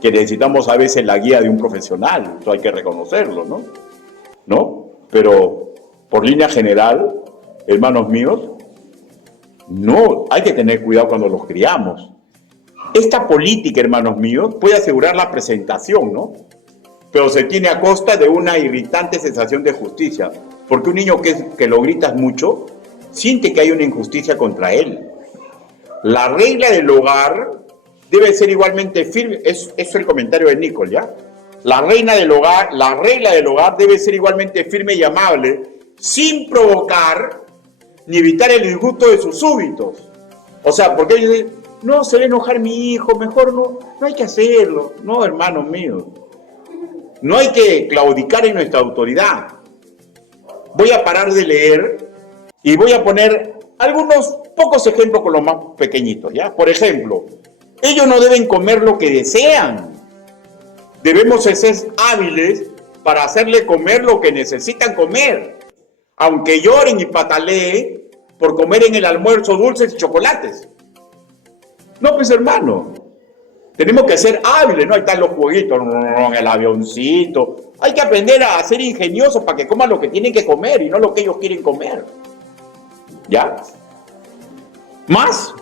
Que necesitamos a veces la guía de un profesional, eso hay que reconocerlo, ¿no? ¿No? Pero por línea general, hermanos míos, no, hay que tener cuidado cuando los criamos. Esta política, hermanos míos, puede asegurar la presentación, ¿no? Pero se tiene a costa de una irritante sensación de justicia, porque un niño que lo gritas mucho, siente que hay una injusticia contra él. La regla del hogar debe ser igualmente firme, eso es el comentario de Nicole, ¿ya? La regla del hogar debe ser igualmente firme y amable, sin provocar ni evitar el disgusto de sus súbditos. O sea, porque ellos dicen, no, se va a enojar mi hijo, mejor no hay que hacerlo. No, hermanos míos, no hay que claudicar en nuestra autoridad. Voy a parar de leer y voy a poner algunos pocos ejemplos con los más pequeñitos, ¿ya? Por ejemplo, ellos no deben comer lo que desean. Debemos ser hábiles para hacerle comer lo que necesitan comer, aunque lloren y pataleen por comer en el almuerzo dulces y chocolates. No, pues hermano, tenemos que ser hábiles, ¿no? Ahí están los jueguitos, el avioncito. Hay que aprender a ser ingeniosos para que coman lo que tienen que comer y no lo que ellos quieren comer. ¿Ya? Más.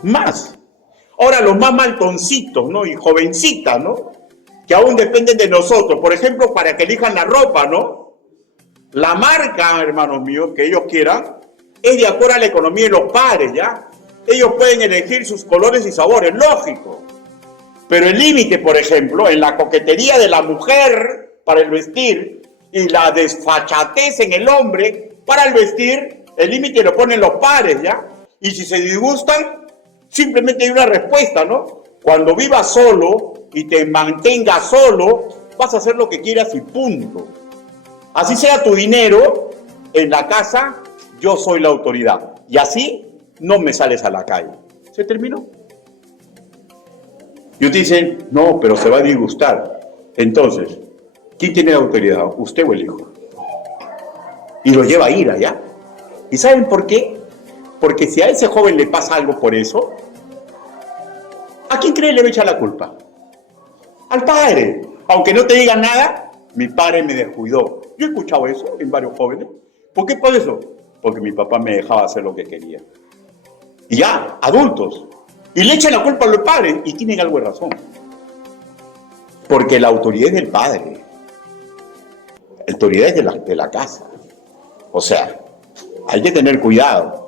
Ahora los más maltoncitos, ¿no? Y jovencitas, ¿no? Que aún dependen de nosotros. Por ejemplo, para que elijan la ropa, ¿no? La marca, hermanos míos, que ellos quieran, es de acuerdo a la economía de los padres, ¿ya? Ellos pueden elegir sus colores y sabores, lógico. Pero el límite, por ejemplo, en la coquetería de la mujer para el vestir y la desfachatez en el hombre para el vestir, el límite lo ponen los padres, ¿ya? Y si se disgustan, simplemente hay una respuesta, ¿no? Cuando viva solo y te mantenga solo, vas a hacer lo que quieras y punto. Así sea tu dinero, en la casa yo soy la autoridad. Y así no me sales a la calle. ¿Se terminó? Y usted dice, no, pero se va a disgustar. Entonces, ¿quién tiene la autoridad? ¿Usted o el hijo? Y lo lleva a ir allá. ¿Y saben por qué? Porque si a ese joven le pasa algo por eso, ¿a quién cree le va a echar la culpa? Al padre. Aunque no te diga nada, mi padre me descuidó. Yo he escuchado eso en varios jóvenes. ¿Por qué por eso? Porque mi papá me dejaba hacer lo que quería. Y ya, adultos. Y le echan la culpa a los padres y tienen algo de razón. Porque la autoridad es del padre. La autoridad es de la casa. O sea, hay que tener cuidado.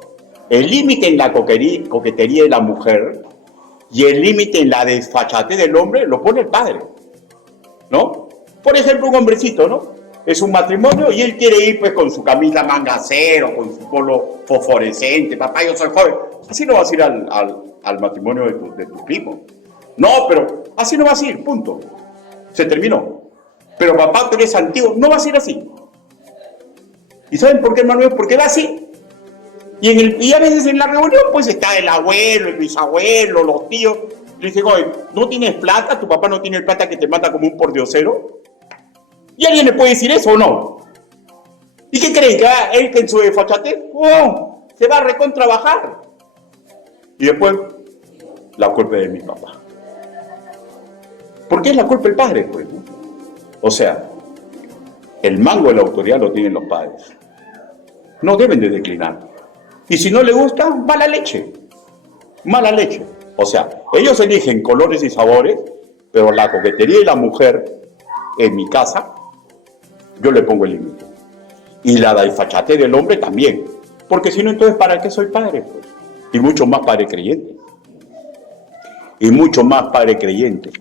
El límite en la coquetería de la mujer y el límite en la desfachatez del hombre lo pone el padre, ¿no? Por ejemplo, un hombrecito, ¿no? Es un matrimonio y él quiere ir pues con su camisa manga cero, con su polo fosforescente. Papá, yo soy joven. Así no vas a ir al matrimonio de tu primo. No, pero así no vas a ir, punto. Se terminó. Pero papá, tú eres antiguo, no vas a ir así. ¿Y saben por qué, hermano? Porque va así. Y a veces en la reunión pues está el abuelo, el bisabuelo, los tíos. Le dicen, oye, ¿no tienes plata? ¿Tu papá no tiene plata que te mata como un pordiosero? ¿Y alguien le puede decir eso o no? ¿Y qué creen? ¿Que él en su desfachatez? ¡Oh! Se va a recontrabajar. Y después, la culpa es de mi papá. ¿Por qué es la culpa del padre? Pues, ¿no? O sea, el mango de la autoridad lo tienen los padres. No deben de declinar. Y si no le gusta, mala leche. Mala leche. O sea, ellos eligen colores y sabores, pero la coquetería y la mujer, en mi casa, yo le pongo el límite. Y la desfachatez del hombre también. Porque si no, entonces, ¿para qué soy padre? Pues? Y mucho más padre creyente. Y mucho más padre creyente.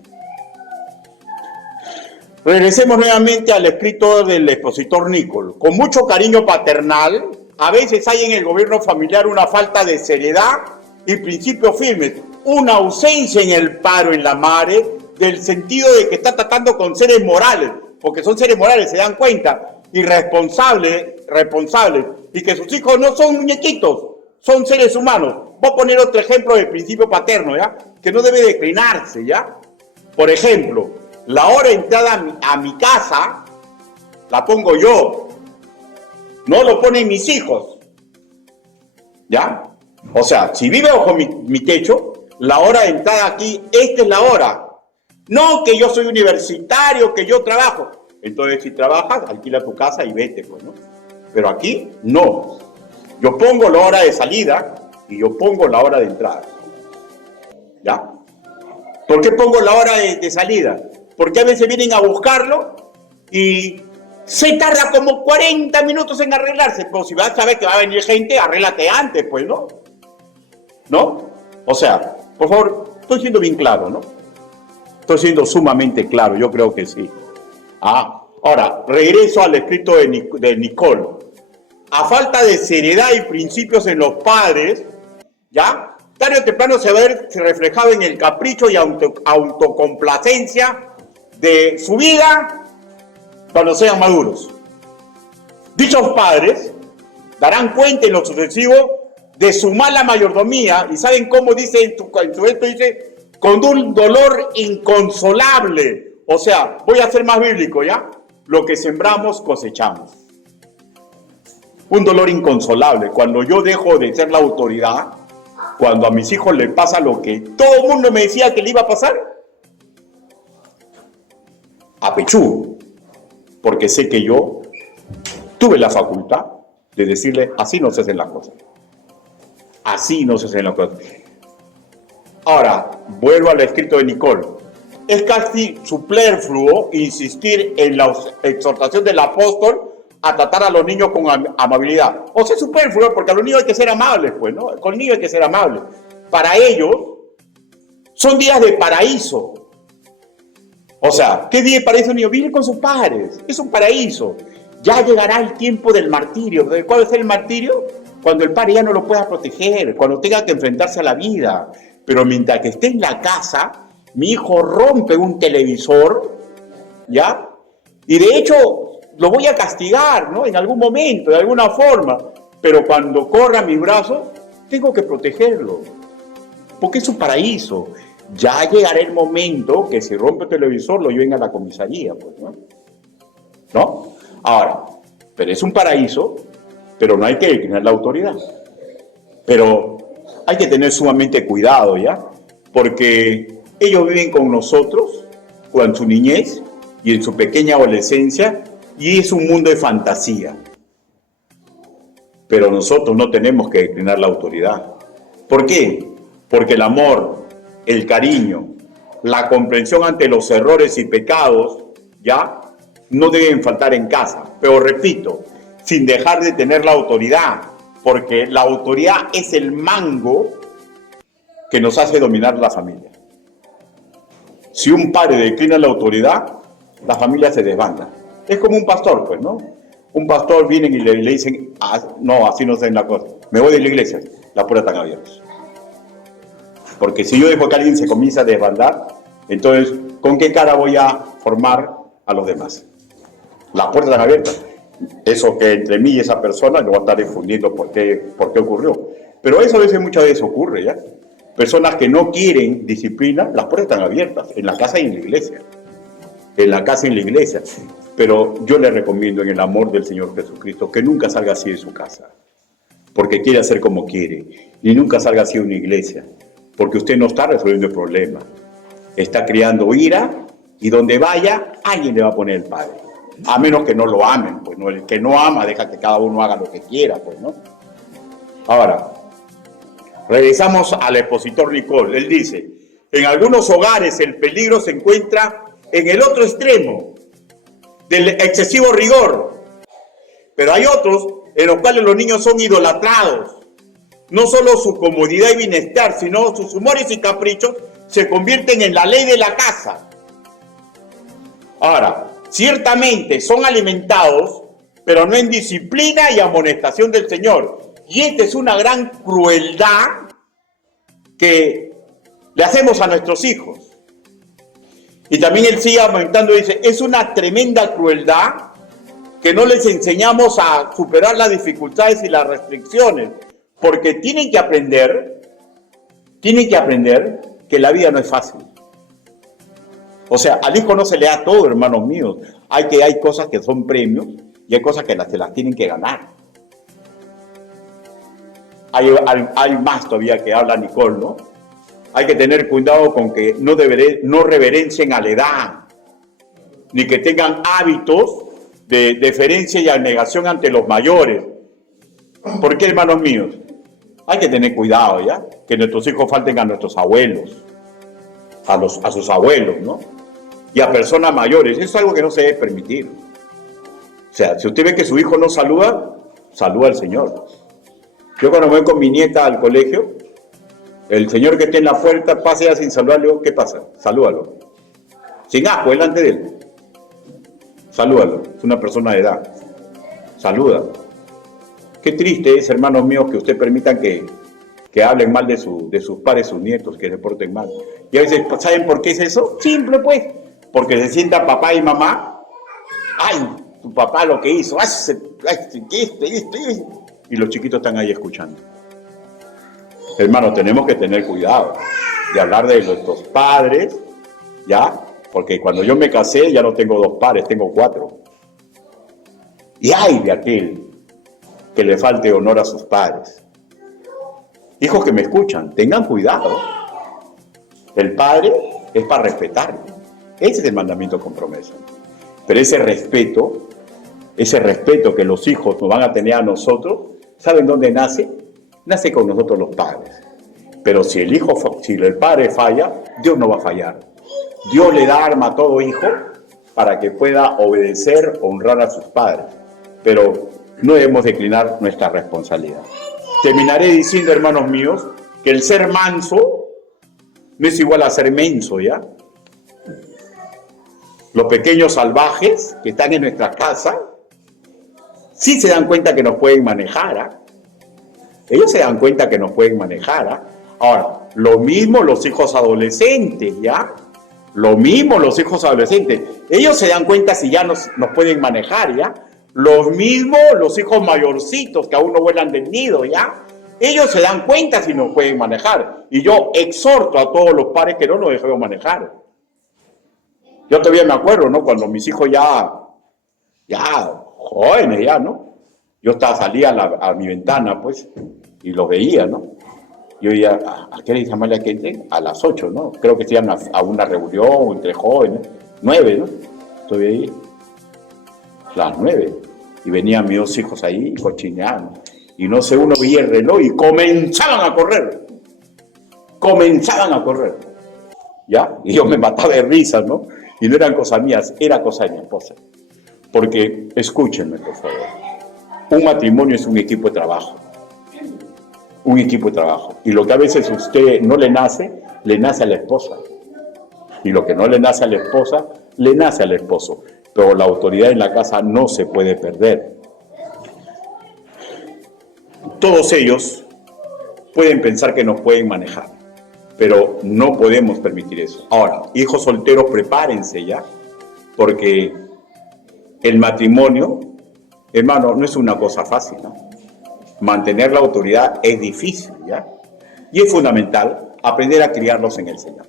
Regresemos nuevamente al escrito del expositor Nicol. Con mucho cariño paternal, a veces hay en el gobierno familiar una falta de seriedad y principios firmes, una ausencia en el paro en la madre, del sentido de que está tratando con seres morales, porque son seres morales, se dan cuenta, y responsables, y que sus hijos no son muñequitos, son seres humanos. Voy a poner otro ejemplo del principio paterno, ¿ya? Que no debe declinarse, ¿ya? Por ejemplo, la hora de entrada a mi casa la pongo yo, no lo ponen mis hijos, ¿ya? O sea, si vive bajo mi techo, la hora de entrada aquí, esta es la hora. No que yo soy universitario, que yo trabajo. Entonces, si trabajas, alquila tu casa y vete, pues, ¿no? Pero aquí, no. Yo pongo la hora de salida y yo pongo la hora de entrada. ¿Ya? ¿Por qué pongo la hora de salida? Porque a veces vienen a buscarlo y se tarda como 40 minutos en arreglarse. Pero si vas a saber que va a venir gente, arréglate antes, pues, ¿no? ¿No? O sea, por favor, estoy siendo bien claro, ¿no? Estoy siendo sumamente claro, yo creo que sí. Ahora, regreso al escrito de Nicol. A falta de seriedad y principios en los padres, ¿ya? Tarde o temprano se va a ver reflejado en el capricho y autocomplacencia de su vida cuando sean maduros. Dichos padres darán cuenta en lo sucesivo de su mala mayordomía, y ¿saben cómo dice en su esto? Dice, con un dolor inconsolable. O sea, voy a ser más bíblico, ¿ya? Lo que sembramos, cosechamos. Un dolor inconsolable. Cuando yo dejo de ser la autoridad, cuando a mis hijos les pasa lo que todo el mundo me decía que le iba a pasar, apechú, porque sé que yo tuve la facultad de decirle, así no se hacen las cosas. Así no se hacen las cosas. Ahora, vuelvo al escrito de Nicol. Es casi superfluo insistir en la exhortación del apóstol a tratar a los niños con amabilidad. O sea, es superfluo porque a los niños hay que ser amables, pues, ¿no? Con los niños hay que ser amables. Para ellos, son días de paraíso. O sea, ¿qué día de paraíso, niño? Vive con sus padres. Es un paraíso. Ya llegará el tiempo del martirio. ¿Cuál es el martirio? Cuando el padre ya no lo pueda proteger, cuando tenga que enfrentarse a la vida. Pero mientras que esté en la casa, mi hijo rompe un televisor, ¿ya? Y de hecho lo voy a castigar, ¿no? En algún momento, de alguna forma, pero cuando corra mis brazos, tengo que protegerlo, porque es un paraíso. Ya llegará el momento que si rompe el televisor lo lleven a la comisaría, pues, ¿no? ¿No? Ahora, pero es un paraíso, pero no hay que declinar la autoridad. Pero hay que tener sumamente cuidado, ¿ya? Porque ellos viven con nosotros, en su niñez y en su pequeña adolescencia, y es un mundo de fantasía. Pero nosotros no tenemos que declinar la autoridad. ¿Por qué? Porque el amor, el cariño, la comprensión ante los errores y pecados, ¿ya? No deben faltar en casa. Pero repito, sin dejar de tener la autoridad, porque la autoridad es el mango que nos hace dominar la familia. Si un padre declina la autoridad, la familia se desbanda. Es como un pastor, pues, ¿no? Un pastor viene y le dicen, no, así no se ven la cosa. Me voy de la iglesia, las puertas están abiertas. Porque si yo dejo que alguien se comience a desbandar, entonces, ¿con qué cara voy a formar a los demás? Las puertas están abiertas. Eso que entre mí y esa persona lo va a estar difundiendo por qué ocurrió. Pero eso muchas veces ocurre, ¿ya? Personas que no quieren disciplina, las puertas están abiertas, en la casa y en la iglesia. En la casa y en la iglesia. Pero yo le recomiendo en el amor del Señor Jesucristo que nunca salga así de su casa, porque quiere hacer como quiere. Y nunca salga así de una iglesia, porque usted no está resolviendo el problema. Está creando ira y donde vaya, alguien le va a poner el padre. A menos que no lo amen, pues no, el que no ama deja que cada uno haga lo que quiera, pues, ¿no? Ahora, regresamos al expositor Nicole. Él dice, en algunos hogares el peligro se encuentra en el otro extremo del excesivo rigor, pero hay otros en los cuales los niños son idolatrados. No solo su comodidad y bienestar, sino sus humores y caprichos se convierten en la ley de la casa. Ahora, ciertamente son alimentados, pero no en disciplina y amonestación del Señor. Y esta es una gran crueldad que le hacemos a nuestros hijos. Y también él sigue aumentando y dice, es una tremenda crueldad que no les enseñamos a superar las dificultades y las restricciones, porque tienen que aprender que la vida no es fácil. O sea, al hijo no se le da todo, hermanos míos. Hay cosas que son premios y hay cosas que se las tienen que ganar. Hay más todavía que habla Nicole, ¿no? Hay que tener cuidado con que no reverencien a la edad, ni que tengan hábitos de deferencia y abnegación ante los mayores. ¿Por qué, hermanos míos? Hay que tener cuidado, ¿ya? Que nuestros hijos falten a nuestros abuelos, a sus abuelos, ¿no? Y a personas mayores. Eso es algo que no se debe permitir. O sea, si usted ve que su hijo no saluda, saluda al Señor. Yo cuando voy con mi nieta al colegio, el señor que esté en la puerta pase ya sin saludarle, ¿qué pasa? Salúdalo. Sin asco, delante de él. Salúdalo. Es una persona de edad. Saluda. Qué triste es, hermanos míos, que usted permitan que hablen mal de sus padres, sus nietos, que se porten mal. Y a veces, ¿saben por qué es eso? Simple, pues. Porque se sientan papá y mamá. ¡Ay! Tu papá lo que hizo. ¡Ay! Y los chiquitos están ahí escuchando. Hermano, tenemos que tener cuidado de hablar de nuestros padres, ¿ya? Porque cuando yo me casé ya no tengo 2 padres, tengo 4. Y hay de aquel que le falte honor a sus padres. Hijos que me escuchan, tengan cuidado. El padre es para respetarlo. Ese es el mandamiento con promesa. Pero ese respeto que los hijos nos van a tener a nosotros, ¿saben dónde nace? Nace con nosotros los padres. Pero si el padre falla, Dios no va a fallar. Dios le da arma a todo hijo para que pueda obedecer, honrar a sus padres. Pero no debemos declinar nuestra responsabilidad. Terminaré diciendo, hermanos míos, que el ser manso no es igual a ser menso, ¿ya? Los pequeños salvajes que están en nuestra casa sí se dan cuenta que nos pueden manejar, ¿ah? Ellos se dan cuenta que nos pueden manejar, ¿ah? Ahora, lo mismo los hijos adolescentes, ¿ya? Lo mismo los hijos adolescentes. Ellos se dan cuenta si ya nos pueden manejar, ¿ya? Los mismos los hijos mayorcitos que aún no vuelan del nido, ¿ya? Ellos se dan cuenta si nos pueden manejar. Y yo exhorto a todos los padres que no nos dejemos manejar. Yo todavía me acuerdo, ¿no? Cuando mis hijos ya jóvenes, ya, ¿no? Yo salía a mi ventana, pues, y los veía, ¿no? Yo ya, ¿a qué hora llamarle a que entren? A las 8, ¿no? Creo que se iban a una reunión entre jóvenes, 9, ¿no? Estoy ahí, las 9. Y venían mis dos hijos ahí cochineando. Y no sé, uno veía el reloj y comenzaban a correr. ¿Ya? Y yo me mataba de risa, ¿no? Y no eran cosas mías, era cosa de mi esposa. Porque, escúchenme, por favor, un matrimonio es un equipo de trabajo. Un equipo de trabajo. Y lo que a veces a usted no le nace a la esposa. Y lo que no le nace a la esposa, le nace al esposo. Pero la autoridad en la casa no se puede perder. Todos ellos pueden pensar que nos pueden manejar, pero no podemos permitir eso. Ahora, hijos solteros, prepárense ya, porque el matrimonio, hermano, no es una cosa fácil, ¿no? Mantener la autoridad es difícil, ¿ya? Y es fundamental aprender a criarlos en el Señor.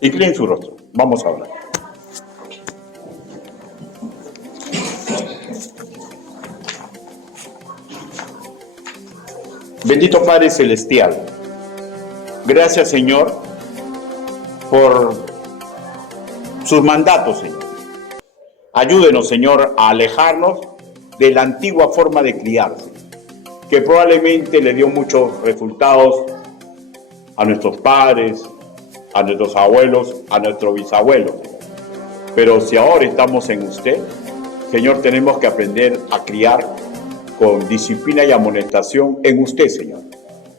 Inclinen su rostro, vamos a hablar. Bendito Padre Celestial, gracias, Señor, por sus mandatos, Señor. Ayúdenos, Señor, a alejarnos de la antigua forma de criarse, que probablemente le dio muchos resultados a nuestros padres, a nuestros abuelos, a nuestros bisabuelos. Pero si ahora estamos en usted, Señor, tenemos que aprender a criar con disciplina y amonestación en usted, Señor.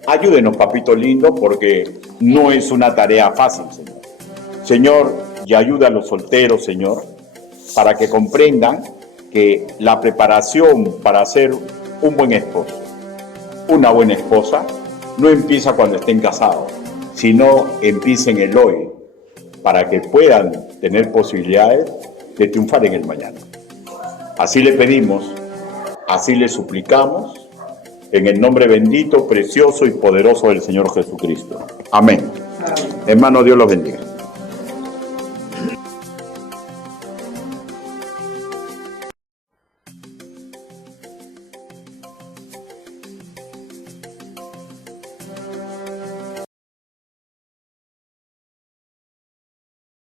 Ayúdenos, papito lindo, porque no es una tarea fácil, Señor. Señor, y ayuda a los solteros, Señor, para que comprendan que la preparación para ser un buen esposo, una buena esposa, no empieza cuando estén casados, sino empieza en el hoy, para que puedan tener posibilidades de triunfar en el mañana. Así le pedimos, así le suplicamos, en el nombre bendito, precioso y poderoso del Señor Jesucristo. Amén. Hermano, Dios los bendiga.